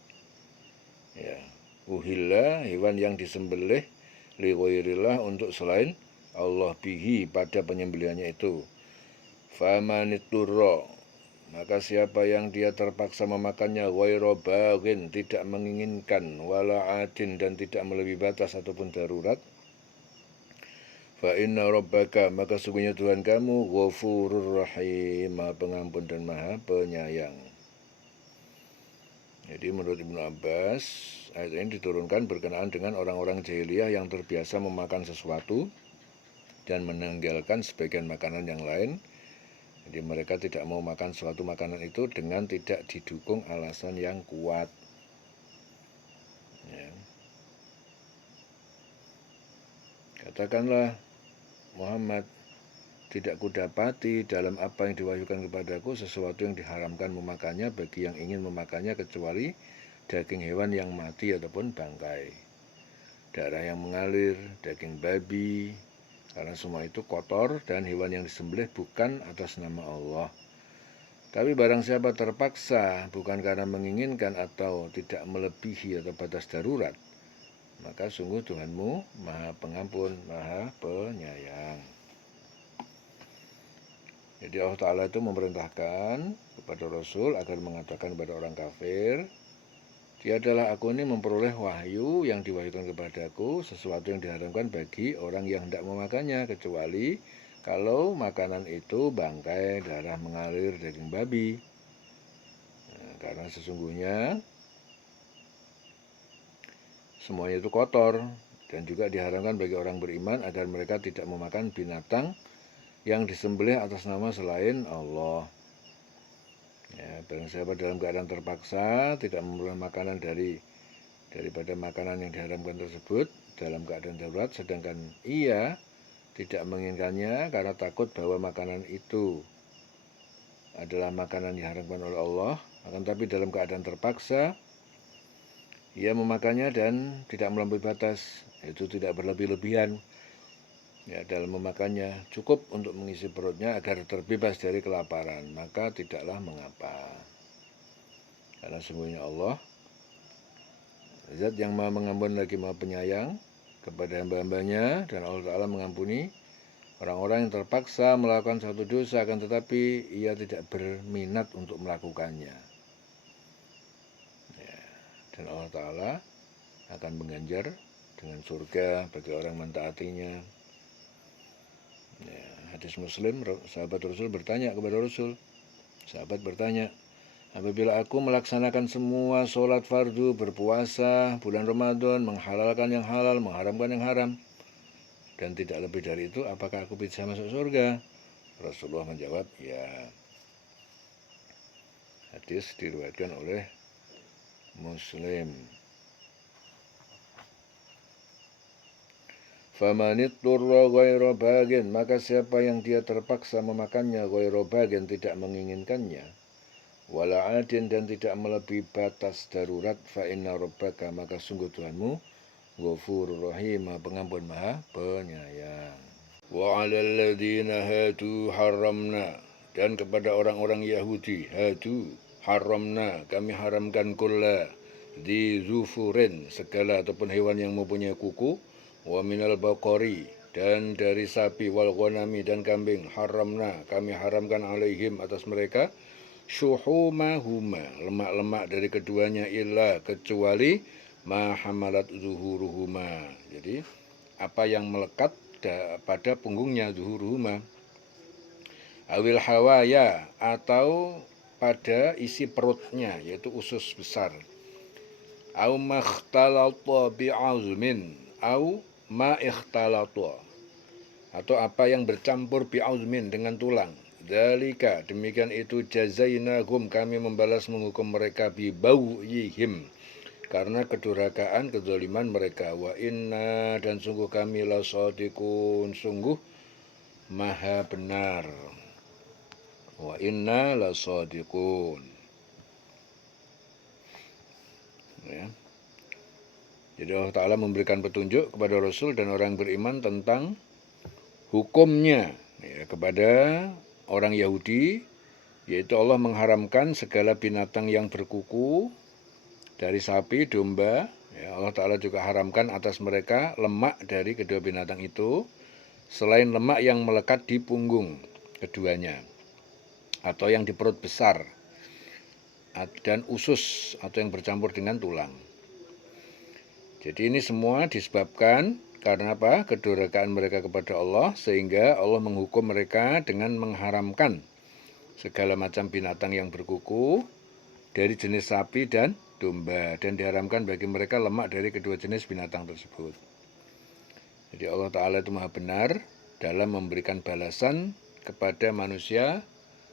ya, uhilla, hewan yang disembelih, li ghairillah, untuk selain Allah, bihi, pada penyembelihannya itu, famaniturra, maka siapa yang dia terpaksa memakannya, ghairu baghin, tidak menginginkan, wala adin, dan tidak melebihi batas ataupun darurat, fa inna rabbaka, maka sungguhnya Tuhan kamu, ghafurur rahim, maha pengampun dan maha penyayang. Jadi menurut Ibnu Abbas, ayat ini diturunkan berkenaan dengan orang-orang jahiliyah yang terbiasa memakan sesuatu dan meninggalkan sebagian makanan yang lain. Jadi mereka tidak mau makan suatu makanan itu dengan tidak didukung alasan yang kuat. Ya. Katakanlah Muhammad, tidak kudapati dalam apa yang diwahyukan kepadaku sesuatu yang diharamkan memakannya bagi yang ingin memakannya kecuali daging hewan yang mati ataupun bangkai, darah yang mengalir, daging babi, Karena semua itu kotor dan hewan yang disembelih bukan atas nama Allah. Tapi barang siapa terpaksa bukan karena menginginkan atau tidak melebihi atau batas darurat, maka sungguh Tuhanmu Maha Pengampun, Maha Penyayang. Jadi Allah Ta'ala itu memerintahkan kepada Rasul agar mengatakan kepada orang kafir, tiadalah aku ini memperoleh wahyu yang diwahyukan kepadaku, sesuatu yang diharamkan bagi orang yang hendak memakannya, kecuali kalau makanan itu bangkai, darah mengalir, daging babi. Karena sesungguhnya semuanya itu kotor, dan juga diharamkan bagi orang beriman agar mereka tidak memakan binatang yang disembelih atas nama selain Allah. Ya, barang siapa dalam keadaan terpaksa tidak memperoleh makanan daripada makanan yang diharamkan tersebut dalam keadaan darurat, sedangkan ia tidak menginginkannya karena takut bahwa makanan itu adalah makanan yang diharamkan oleh Allah, akan tapi dalam keadaan terpaksa ia memakannya dan tidak melampaui batas, yaitu tidak berlebih-lebihan. Ya, dalam memakannya cukup untuk mengisi perutnya agar terbebas dari kelaparan, maka tidaklah mengapa. Karena sungguhnya Allah Zat yang Maha Mengampun lagi Maha Penyayang kepada hamba-hambanya, dan Allah Ta'ala mengampuni orang-orang yang terpaksa melakukan suatu dosa akan tetapi ia tidak berminat untuk melakukannya. Ya, dan Allah Ta'ala akan mengganjar dengan surga bagi orang mentaatinya. Ya, hadis Muslim, sahabat Rasul bertanya kepada Rasul. Sahabat bertanya, apabila aku melaksanakan semua sholat fardu, berpuasa, bulan Ramadan, menghalalkan yang halal, mengharamkan yang haram, dan tidak lebih dari itu, apakah aku bisa masuk surga? Rasulullah menjawab, ya. Hadis diriwayatkan oleh Muslim. Famanit turra ghairu bagin, maka siapa yang dia terpaksa memakannya ghairu bagin, tidak menginginkannya, wala adin, dan tidak melebihi batas darurat, fa inna rabbaka, maka sungguh Tuhanmu Ghafurur Rahim, Pengampun Maha Penyayang. Wa 'alal ladzina hadu haramna, dan kepada orang-orang Yahudi, hadu haramna, kami haramkan kulla di zufurin, segala ataupun hewan yang mempunyai kuku, wa minal baqari, dan dari sapi, wal ghanami, dan kambing, haramna, kami haramkan alaihim, atas mereka, syuhumahuma, lemak-lemak dari keduanya, illa, kecuali ma hamalat zuhuruhuma, jadi apa yang melekat pada punggungnya, zuhuruhuma, awil hawaya, atau pada isi perutnya, yaitu usus besar, au makhtalata bi'azmin, au ma ikhtalata, atau apa yang bercampur bi'azmin, dengan tulang. Dzalika, demikian itu, jazainahum, kami membalas menghukum mereka, bibawihim, karena kedurhakaan, kezaliman mereka. Wa inna, dan sungguh kami, lasadiqun, sungguh maha benar. Wa inna lasadiqun. Ya. Jadi Allah Ta'ala memberikan petunjuk kepada Rasul dan orang beriman tentang hukumnya, ya, kepada orang Yahudi, yaitu Allah mengharamkan segala binatang yang berkuku dari sapi, domba. Ya, Allah Ta'ala juga haramkan atas mereka lemak dari kedua binatang itu, selain lemak yang melekat di punggung keduanya, atau yang di perut besar, dan usus, atau yang bercampur dengan tulang. Jadi ini semua disebabkan karena apa? Kedurhakaan mereka kepada Allah, sehingga Allah menghukum mereka dengan mengharamkan segala macam binatang yang berkuku dari jenis sapi dan domba, dan diharamkan bagi mereka lemak dari kedua jenis binatang tersebut. Jadi Allah Ta'ala itu maha benar dalam memberikan balasan kepada manusia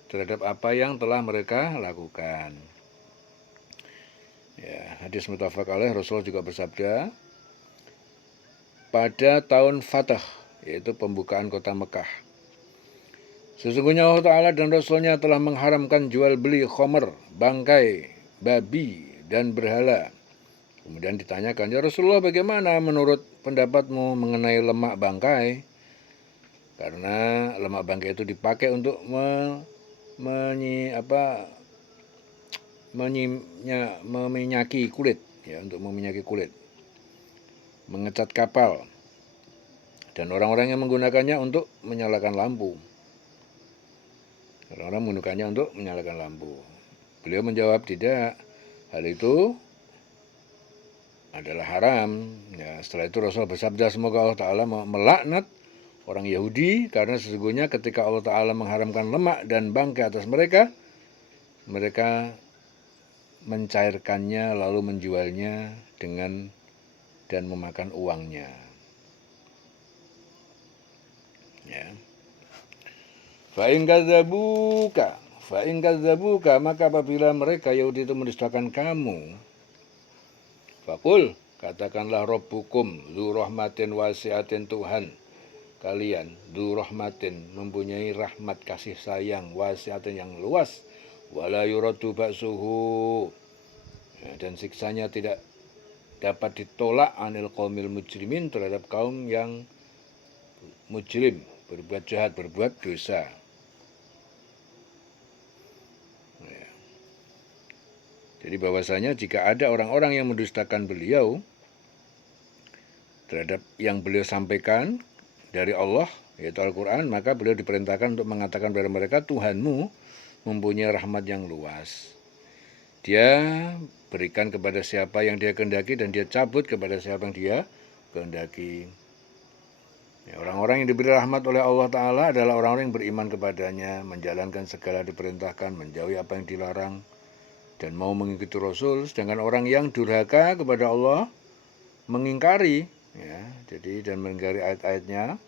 terhadap apa yang telah mereka lakukan. Ya, hadis muttafaq alaih, Rasulullah juga bersabda, pada tahun Fatah, yaitu pembukaan kota Mekah, sesungguhnya Allah Ta'ala dan Rasulnya telah mengharamkan jual beli khomer, bangkai, babi, dan berhala. Kemudian ditanyakan, ya Rasulullah, bagaimana menurut pendapatmu mengenai lemak bangkai? Karena lemak bangkai itu dipakai untuk meminyaki kulit, ya, untuk meminyaki kulit, mengecat kapal, dan orang-orang yang menggunakannya untuk menyalakan lampu. Orang-orang menggunakannya untuk menyalakan lampu. Beliau menjawab, tidak, hal itu adalah haram. Ya, setelah itu Rasul bersabda, semoga Allah Ta'ala melaknat orang Yahudi, karena sesungguhnya ketika Allah Ta'ala mengharamkan lemak dan bangkai atas mereka, mereka mencairkannya lalu menjualnya dan memakan uangnya. Ya. Fa'in kadzabuka, maka apabila mereka Yahudi itu mendustakan kamu, faqul, katakanlah Rabbukum dzu rahmatin wasi'atin, Tuhan kalian dzu rahmatin, mempunyai rahmat kasih sayang, wasi'atin yang luas, wala yuraddu ba'suhu, dan siksanya tidak dapat ditolak anil qaumil mujrimin, terhadap kaum yang mujrim, berbuat jahat, berbuat dosa. Jadi bahwasanya jika ada orang-orang yang mendustakan beliau terhadap yang beliau sampaikan dari Allah, yaitu Al-Quran, maka beliau diperintahkan untuk mengatakan kepada mereka, Tuhanmu mempunyai rahmat yang luas. Dia berikan kepada siapa yang dia kehendaki, dan dia cabut kepada siapa yang dia kehendaki. Ya, orang-orang yang diberi rahmat oleh Allah Ta'ala adalah orang-orang yang beriman kepadanya, menjalankan segala diperintahkan, menjauhi apa yang dilarang, dan mau mengikuti Rasul. Sedangkan orang yang durhaka kepada Allah, mengingkari, ya, dan mengingkari ayat-ayatnya,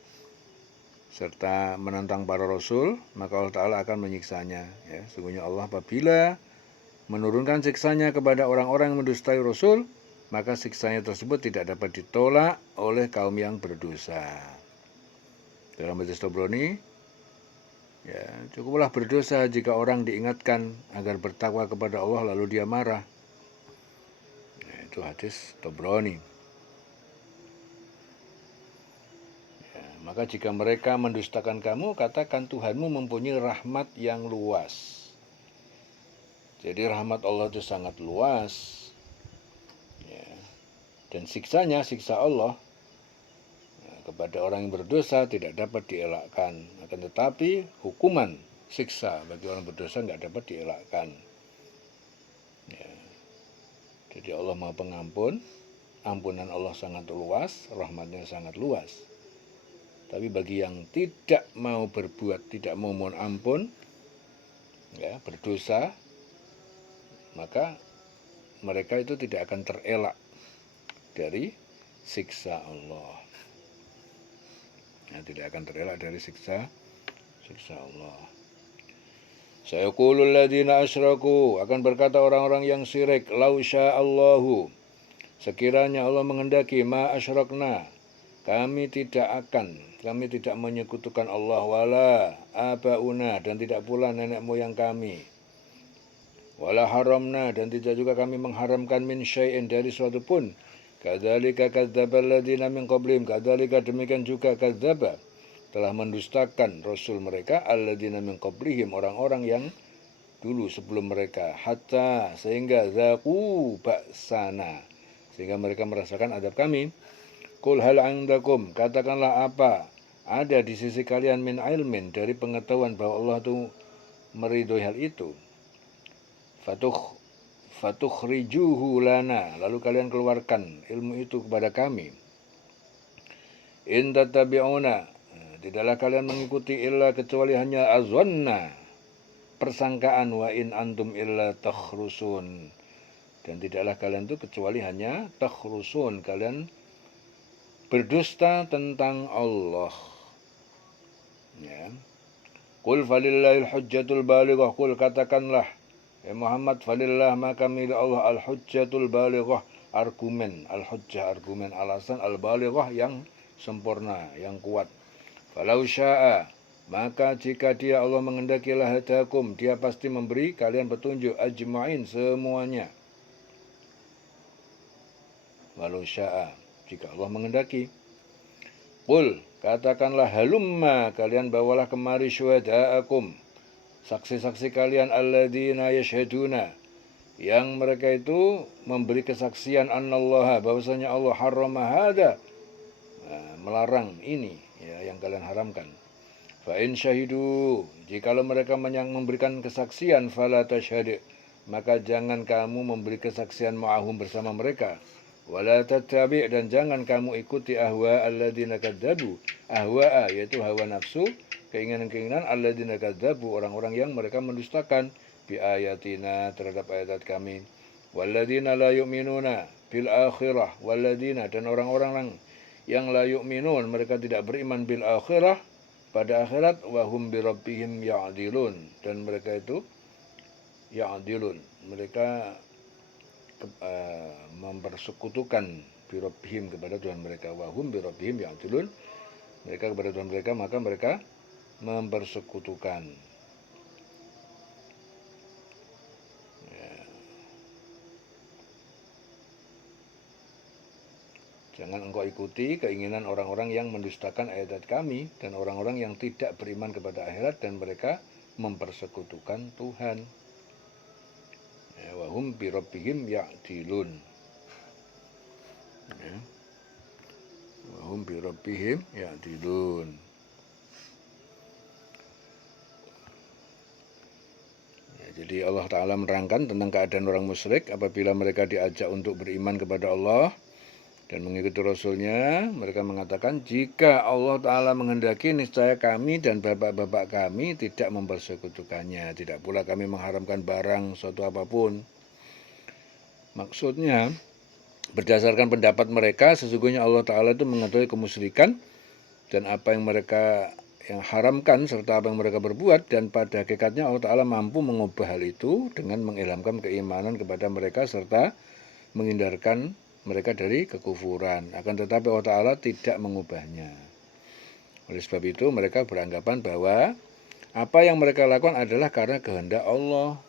serta menentang para Rasul, maka Allah Ta'ala akan menyiksanya. Ya, sesungguhnya Allah apabila menurunkan siksanya kepada orang-orang yang mendustai Rasul, maka siksanya tersebut tidak dapat ditolak oleh kaum yang berdosa. Dalam hadis Tabrani, ya, cukuplah berdosa jika orang diingatkan agar bertakwa kepada Allah lalu dia marah. Nah, itu hadis Tabrani. Ya, maka jika mereka mendustakan kamu, katakan Tuhanmu mempunyai rahmat yang luas. Jadi rahmat Allah itu sangat luas. Ya, dan siksanya, siksa Allah kepada orang yang berdosa tidak dapat dielakkan. Akan tetapi hukuman siksa bagi orang berdosa tidak dapat dielakkan. Ya. Jadi Allah Maha Pengampun, ampunan Allah sangat luas, rahmatnya sangat luas. Tapi bagi yang tidak mau berbuat, tidak mau mohon ampun, ya, berdosa, maka mereka itu tidak akan terelak dari siksa Allah. Ya, tidak akan terelak dari siksa Allah. Sayaqulul ladzina asyraku, akan berkata orang-orang yang syirik, lau sya'allahu, sekiranya Allah menghendaki, ma asyrakna, kami tidak menyekutukan Allah, wala abauna, dan tidak pula nenek moyang kami, wala haramna, dan tidak juga kami mengharamkan min syai'in, dari suatu pun. Kadzalika kadzdzabal ladzina min qablihim, kadzalika demikian juga kadzdzaba, telah mendustakan Rasul mereka, alladzina min qablihim, orang-orang yang dulu sebelum mereka, hatta, sehingga zaqu ba'sana, sehingga mereka merasakan adab kami. Qul hal indakum, katakanlah apa ada di sisi kalian min ilmin, dari pengetahuan bahwa Allah itu meridhoi hal itu. Fatukhrijuhu lana, lalu kalian keluarkan ilmu itu kepada kami. In tatabi'una, tidaklah kalian mengikuti illa kecuali hanya azwanna, persangkaan, wa in antum illa takhrusun, dan tidaklah kalian itu kecuali hanya takhrusun, kalian berdusta tentang Allah. Ya. Qul falillahil hujjatul balighah, qul, katakanlah ya Muhammad, falillah, maka milik Allah, al-hujjatul balighah, argumen, al-hujjah, argumen, alasan, al-balighah, yang sempurna, yang kuat. Falau sya'a, maka jika dia Allah menghendaki, lahadakum, dia pasti memberi kalian petunjuk, ajma'in, semuanya. Walau sya'a, jika Allah menghendaki. Qul, katakanlah halumma, kalian bawalah kemari syuhada'akum, saksi-saksi kalian, alladzina yashhaduna, yang mereka itu memberi kesaksian annallaha, bahwasanya Allah harrama hada, melarang ini ya yang kalian haramkan. Fa in syahidu, jikalau mereka memberikan kesaksian, fala tashhad, maka jangan kamu memberi kesaksian ma'ahum bersama mereka. Wala tattabi', dan jangan kamu ikuti ahwa alladzina kadzabu, ahwa'a yaitu hawa nafsu, keinginan-keinginan, alladzina kadzabu, orang-orang yang mereka mendustakan, bi ayatina, terhadap ayat kami, walladzina la yu'minuna bil akhirah, walladzina, dan orang-orang yang la yu'minun, mereka tidak beriman bil akhirah, pada akhirat, wahum bi rabbihim ya'dilun, dan mereka itu ya'dilun, mereka mempersekutukan bi rabbihim, kepada Tuhan mereka, wahum bi rabbihim ya'dilun, mereka kepada Tuhan mereka, maka mereka mempersekutukan. Jangan engkau ikuti keinginan orang-orang yang mendustakan ayat kami dan orang-orang yang tidak beriman kepada akhirat dan mereka mempersekutukan Tuhan. Wahum bi rabbihim ya'dilun. Wahum bi rabbihim ya'dilun. Jadi Allah Ta'ala menerangkan tentang keadaan orang musyrik apabila mereka diajak untuk beriman kepada Allah dan mengikuti Rasulnya, mereka mengatakan, jika Allah Ta'ala menghendaki, niscaya kami dan bapak-bapak kami tidak mempersekutukannya, tidak pula kami mengharamkan barang suatu apapun. Maksudnya, berdasarkan pendapat mereka, sesungguhnya Allah Ta'ala itu mengetahui kemusyrikan dan apa yang mereka yang haramkan serta apa yang mereka berbuat, dan pada hakikatnya Allah Ta'ala mampu mengubah hal itu dengan mengilhamkan keimanan kepada mereka serta menghindarkan mereka dari kekufuran. Akan tetapi Allah Ta'ala tidak mengubahnya. Oleh sebab itu mereka beranggapan bahwa apa yang mereka lakukan adalah karena kehendak Allah.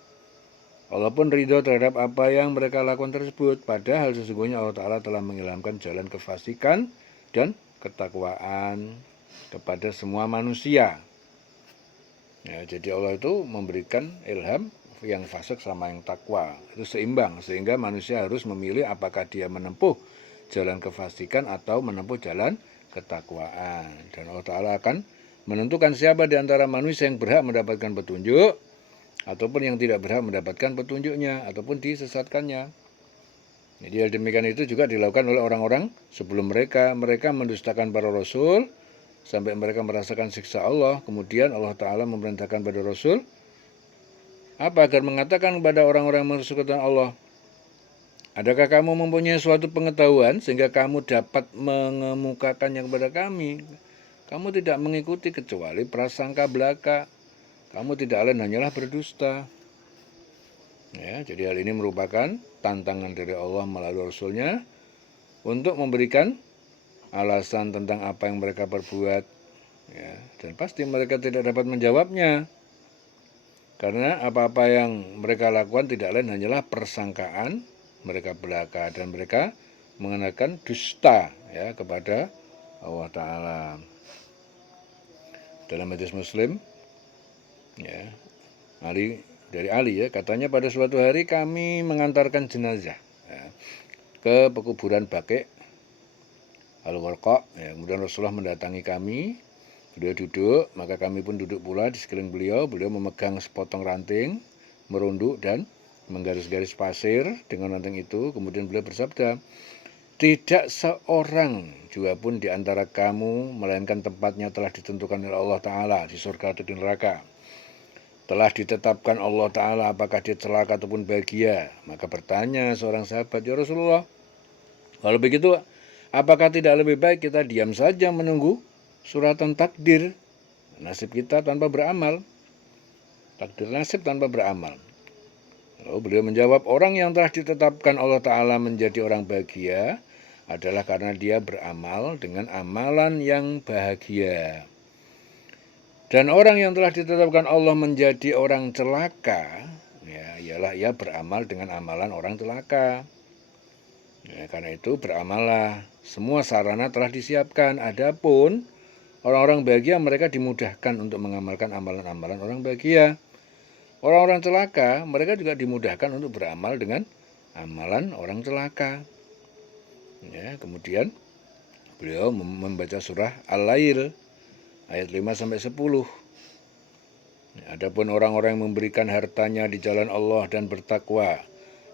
Allah pun ridho terhadap apa yang mereka lakukan tersebut. Padahal sesungguhnya Allah Ta'ala telah mengilhamkan jalan kefasikan dan ketakwaan kepada semua manusia. Ya, jadi Allah itu memberikan ilham yang fasik sama yang takwa, itu seimbang, sehingga manusia harus memilih apakah dia menempuh jalan kefasikan atau menempuh jalan ketakwaan. Dan Allah Ta'ala akan menentukan siapa di antara manusia yang berhak mendapatkan petunjuk ataupun yang tidak berhak mendapatkan petunjuknya ataupun disesatkannya. Jadi hal demikian itu juga dilakukan oleh orang-orang sebelum mereka mendustakan para rasul sampai mereka merasakan siksa Allah. Kemudian Allah Ta'ala memerintahkan pada rasul apa? Agar mengatakan kepada orang-orang yang mempersekutukan Allah, adakah kamu mempunyai suatu pengetahuan sehingga kamu dapat mengemukakannya kepada kami? Kamu tidak mengikuti kecuali prasangka belaka. Kamu tidak lain hanyalah berdusta. Ya, jadi hal ini merupakan tantangan dari Allah melalui Rasulnya untuk memberikan alasan tentang apa yang mereka perbuat. Ya, dan pasti mereka tidak dapat menjawabnya. Karena apa-apa yang mereka lakukan tidak lain hanyalah persangkaan mereka belaka dan mereka mengenakan dusta ya kepada Allah Ta'ala. Dalam hadis Muslim ya, dari Ali ya, katanya pada suatu hari kami mengantarkan jenazah ya, ke pekuburan Baqi' Al-Gharqa ya, kemudian Rasulullah mendatangi kami. Beliau duduk, maka kami pun duduk pula di sekeliling beliau. Beliau memegang sepotong ranting, merunduk dan menggaris-garis pasir dengan ranting itu. Kemudian beliau bersabda, tidak seorang juga pun di antara kamu, melainkan tempatnya telah ditentukan oleh Allah Ta'ala di surga atau di neraka. Telah ditetapkan Allah Ta'ala apakah dia celaka ataupun bahagia. Maka bertanya seorang sahabat, ya Rasulullah, kalau begitu apakah tidak lebih baik kita diam saja menunggu suratan takdir nasib kita tanpa beramal, takdir nasib tanpa beramal? Lalu beliau menjawab, orang yang telah ditetapkan Allah Ta'ala menjadi orang bahagia adalah karena dia beramal dengan amalan yang bahagia. Dan orang yang telah ditetapkan Allah menjadi orang celaka, ya, ialah ia beramal dengan amalan orang celaka. Ya, karena itu beramallah, semua sarana telah disiapkan. Adapun Orang-orang bahagia mereka dimudahkan untuk mengamalkan amalan-amalan orang bahagia. Orang-orang celaka mereka juga dimudahkan untuk beramal dengan amalan orang celaka. Ya, kemudian beliau membaca surah Al-Lail ayat 5 sampai 10. Adapun orang-orang yang memberikan hartanya di jalan Allah dan bertakwa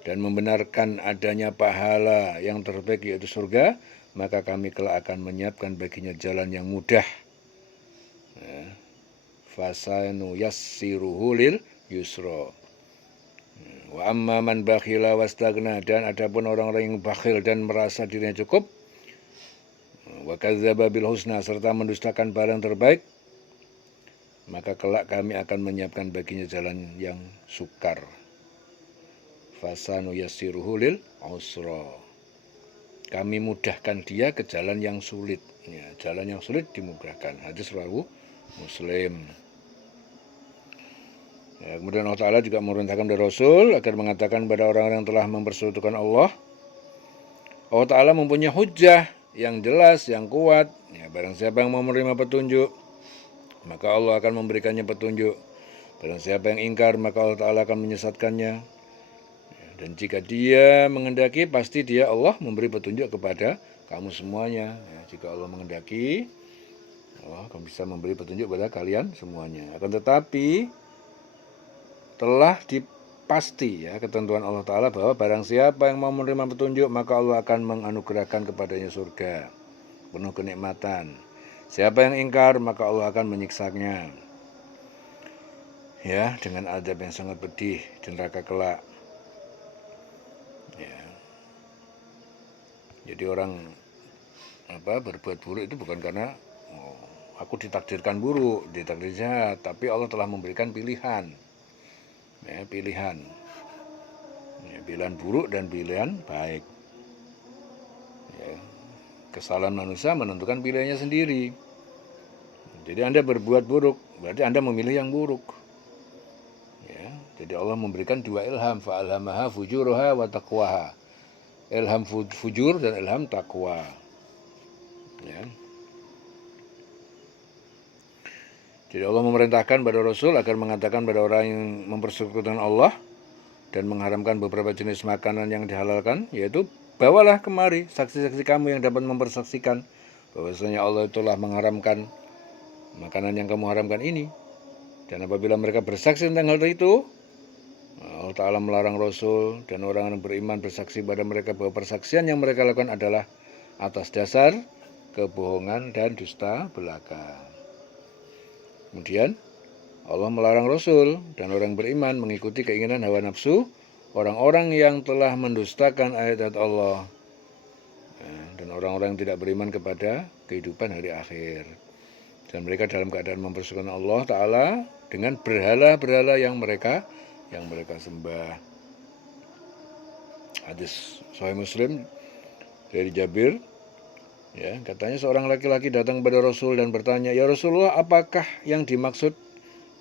dan membenarkan adanya pahala yang terbaik yaitu surga, maka kami kelak akan menyiapkan baginya jalan yang mudah. Fasanu yassiruhu lil yusra. Wa amma man bakhila wastagna, dan adapun orang-orang yang bakhil dan merasa dirinya cukup, wa kadzdzaba bil husna, serta mendustakan barang terbaik, maka kelak kami akan menyiapkan baginya jalan yang sukar. Fasanu yassiruhu lil usra. Kami mudahkan dia ke jalan yang sulit. Ya, jalan yang sulit dimudahkan. Hadis riwayat Muslim. Ya, kemudian Allah Ta'ala juga memerintahkan dari Rasul agar mengatakan kepada orang-orang yang telah mempersekutukan Allah. Allah Ta'ala mempunyai hujjah yang jelas, yang kuat. Ya, barang siapa yang mau menerima petunjuk, maka Allah akan memberikannya petunjuk. Barang siapa yang ingkar, maka Allah Ta'ala akan menyesatkannya. Dan jika dia menghendaki, pasti dia Allah memberi petunjuk kepada kamu semuanya. Ya, jika Allah menghendaki, Allah akan bisa memberi petunjuk kepada kalian semuanya. Akan tetapi telah dipasti ya ketentuan Allah Ta'ala bahwa barang siapa yang mau menerima petunjuk, maka Allah akan menganugerahkan kepadanya surga penuh kenikmatan. Siapa yang ingkar, maka Allah akan menyiksanya ya dengan azab yang sangat pedih di neraka kelak. Ya. Jadi orang berbuat buruk itu bukan karena aku ditakdirkan buruk, ditakdir jahat, tapi Allah telah memberikan pilihan. Ya, pilihan. Ya, pilihan buruk dan pilihan baik. Ya. Kesalahan manusia menentukan pilihannya sendiri. Jadi Anda berbuat buruk, berarti Anda memilih yang buruk. Ya, jadi Allah memberikan dua ilham, fa'alhamaha fujuruha wa taqwaha. Ilham fujur dan ilham takwa. Ya. Jadi Allah memerintahkan pada Rasul agar mengatakan pada orang yang mempersekutukan Allah dan mengharamkan beberapa jenis makanan yang dihalalkan, yaitu bawalah kemari saksi-saksi kamu yang dapat mempersaksikan bahwasanya Allah telah mengharamkan makanan yang kamu haramkan ini. Dan apabila mereka bersaksi tentang hal itu, Allah Ta'ala melarang Rasul dan orang yang beriman bersaksi pada mereka bahwa persaksian yang mereka lakukan adalah atas dasar kebohongan dan dusta belaka. Kemudian Allah melarang Rasul dan orang beriman mengikuti keinginan hawa nafsu orang-orang yang telah mendustakan ayat-ayat Allah dan orang-orang yang tidak beriman kepada kehidupan hari akhir. Dan mereka dalam keadaan mempersekutukan Allah Ta'ala dengan berhala-berhala yang mereka sembah. Hadis Sahih Muslim dari Jabir, ya, katanya seorang laki-laki datang kepada Rasul dan bertanya, ya Rasulullah, apakah yang dimaksud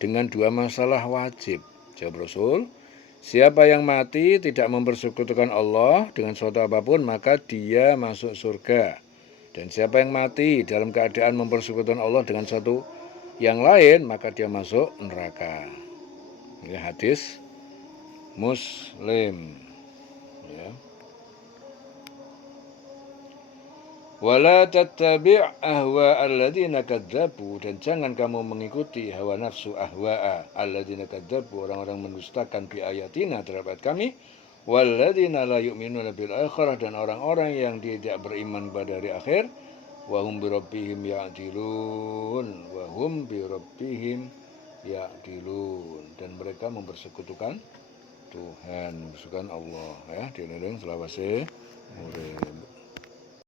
dengan dua masalah wajib? Jawab Rasul, siapa yang mati tidak mempersekutukan Allah dengan suatu apapun, maka dia masuk surga. Dan siapa yang mati dalam keadaan mempersekutukan Allah dengan suatu yang lain, maka dia masuk neraka. Ini hadis Muslim. Ya. Wala tattabi' ahwa alladzina kadzabu, dan jangan kamu mengikuti hawa nafsu ahwa'a alladzina kadzabu, orang-orang mendustakan bi ayatina terhadap kami, walladzina la yu'minuna bil akhirah, dan orang-orang yang tidak beriman pada hari akhir, wa hum bi rabbihim ya'dilun, wa hum bi rabbihim ya'dilun, dan mereka mempersekutukan Tuhan, mempersekutukan Allah ya, dieling selawase urip.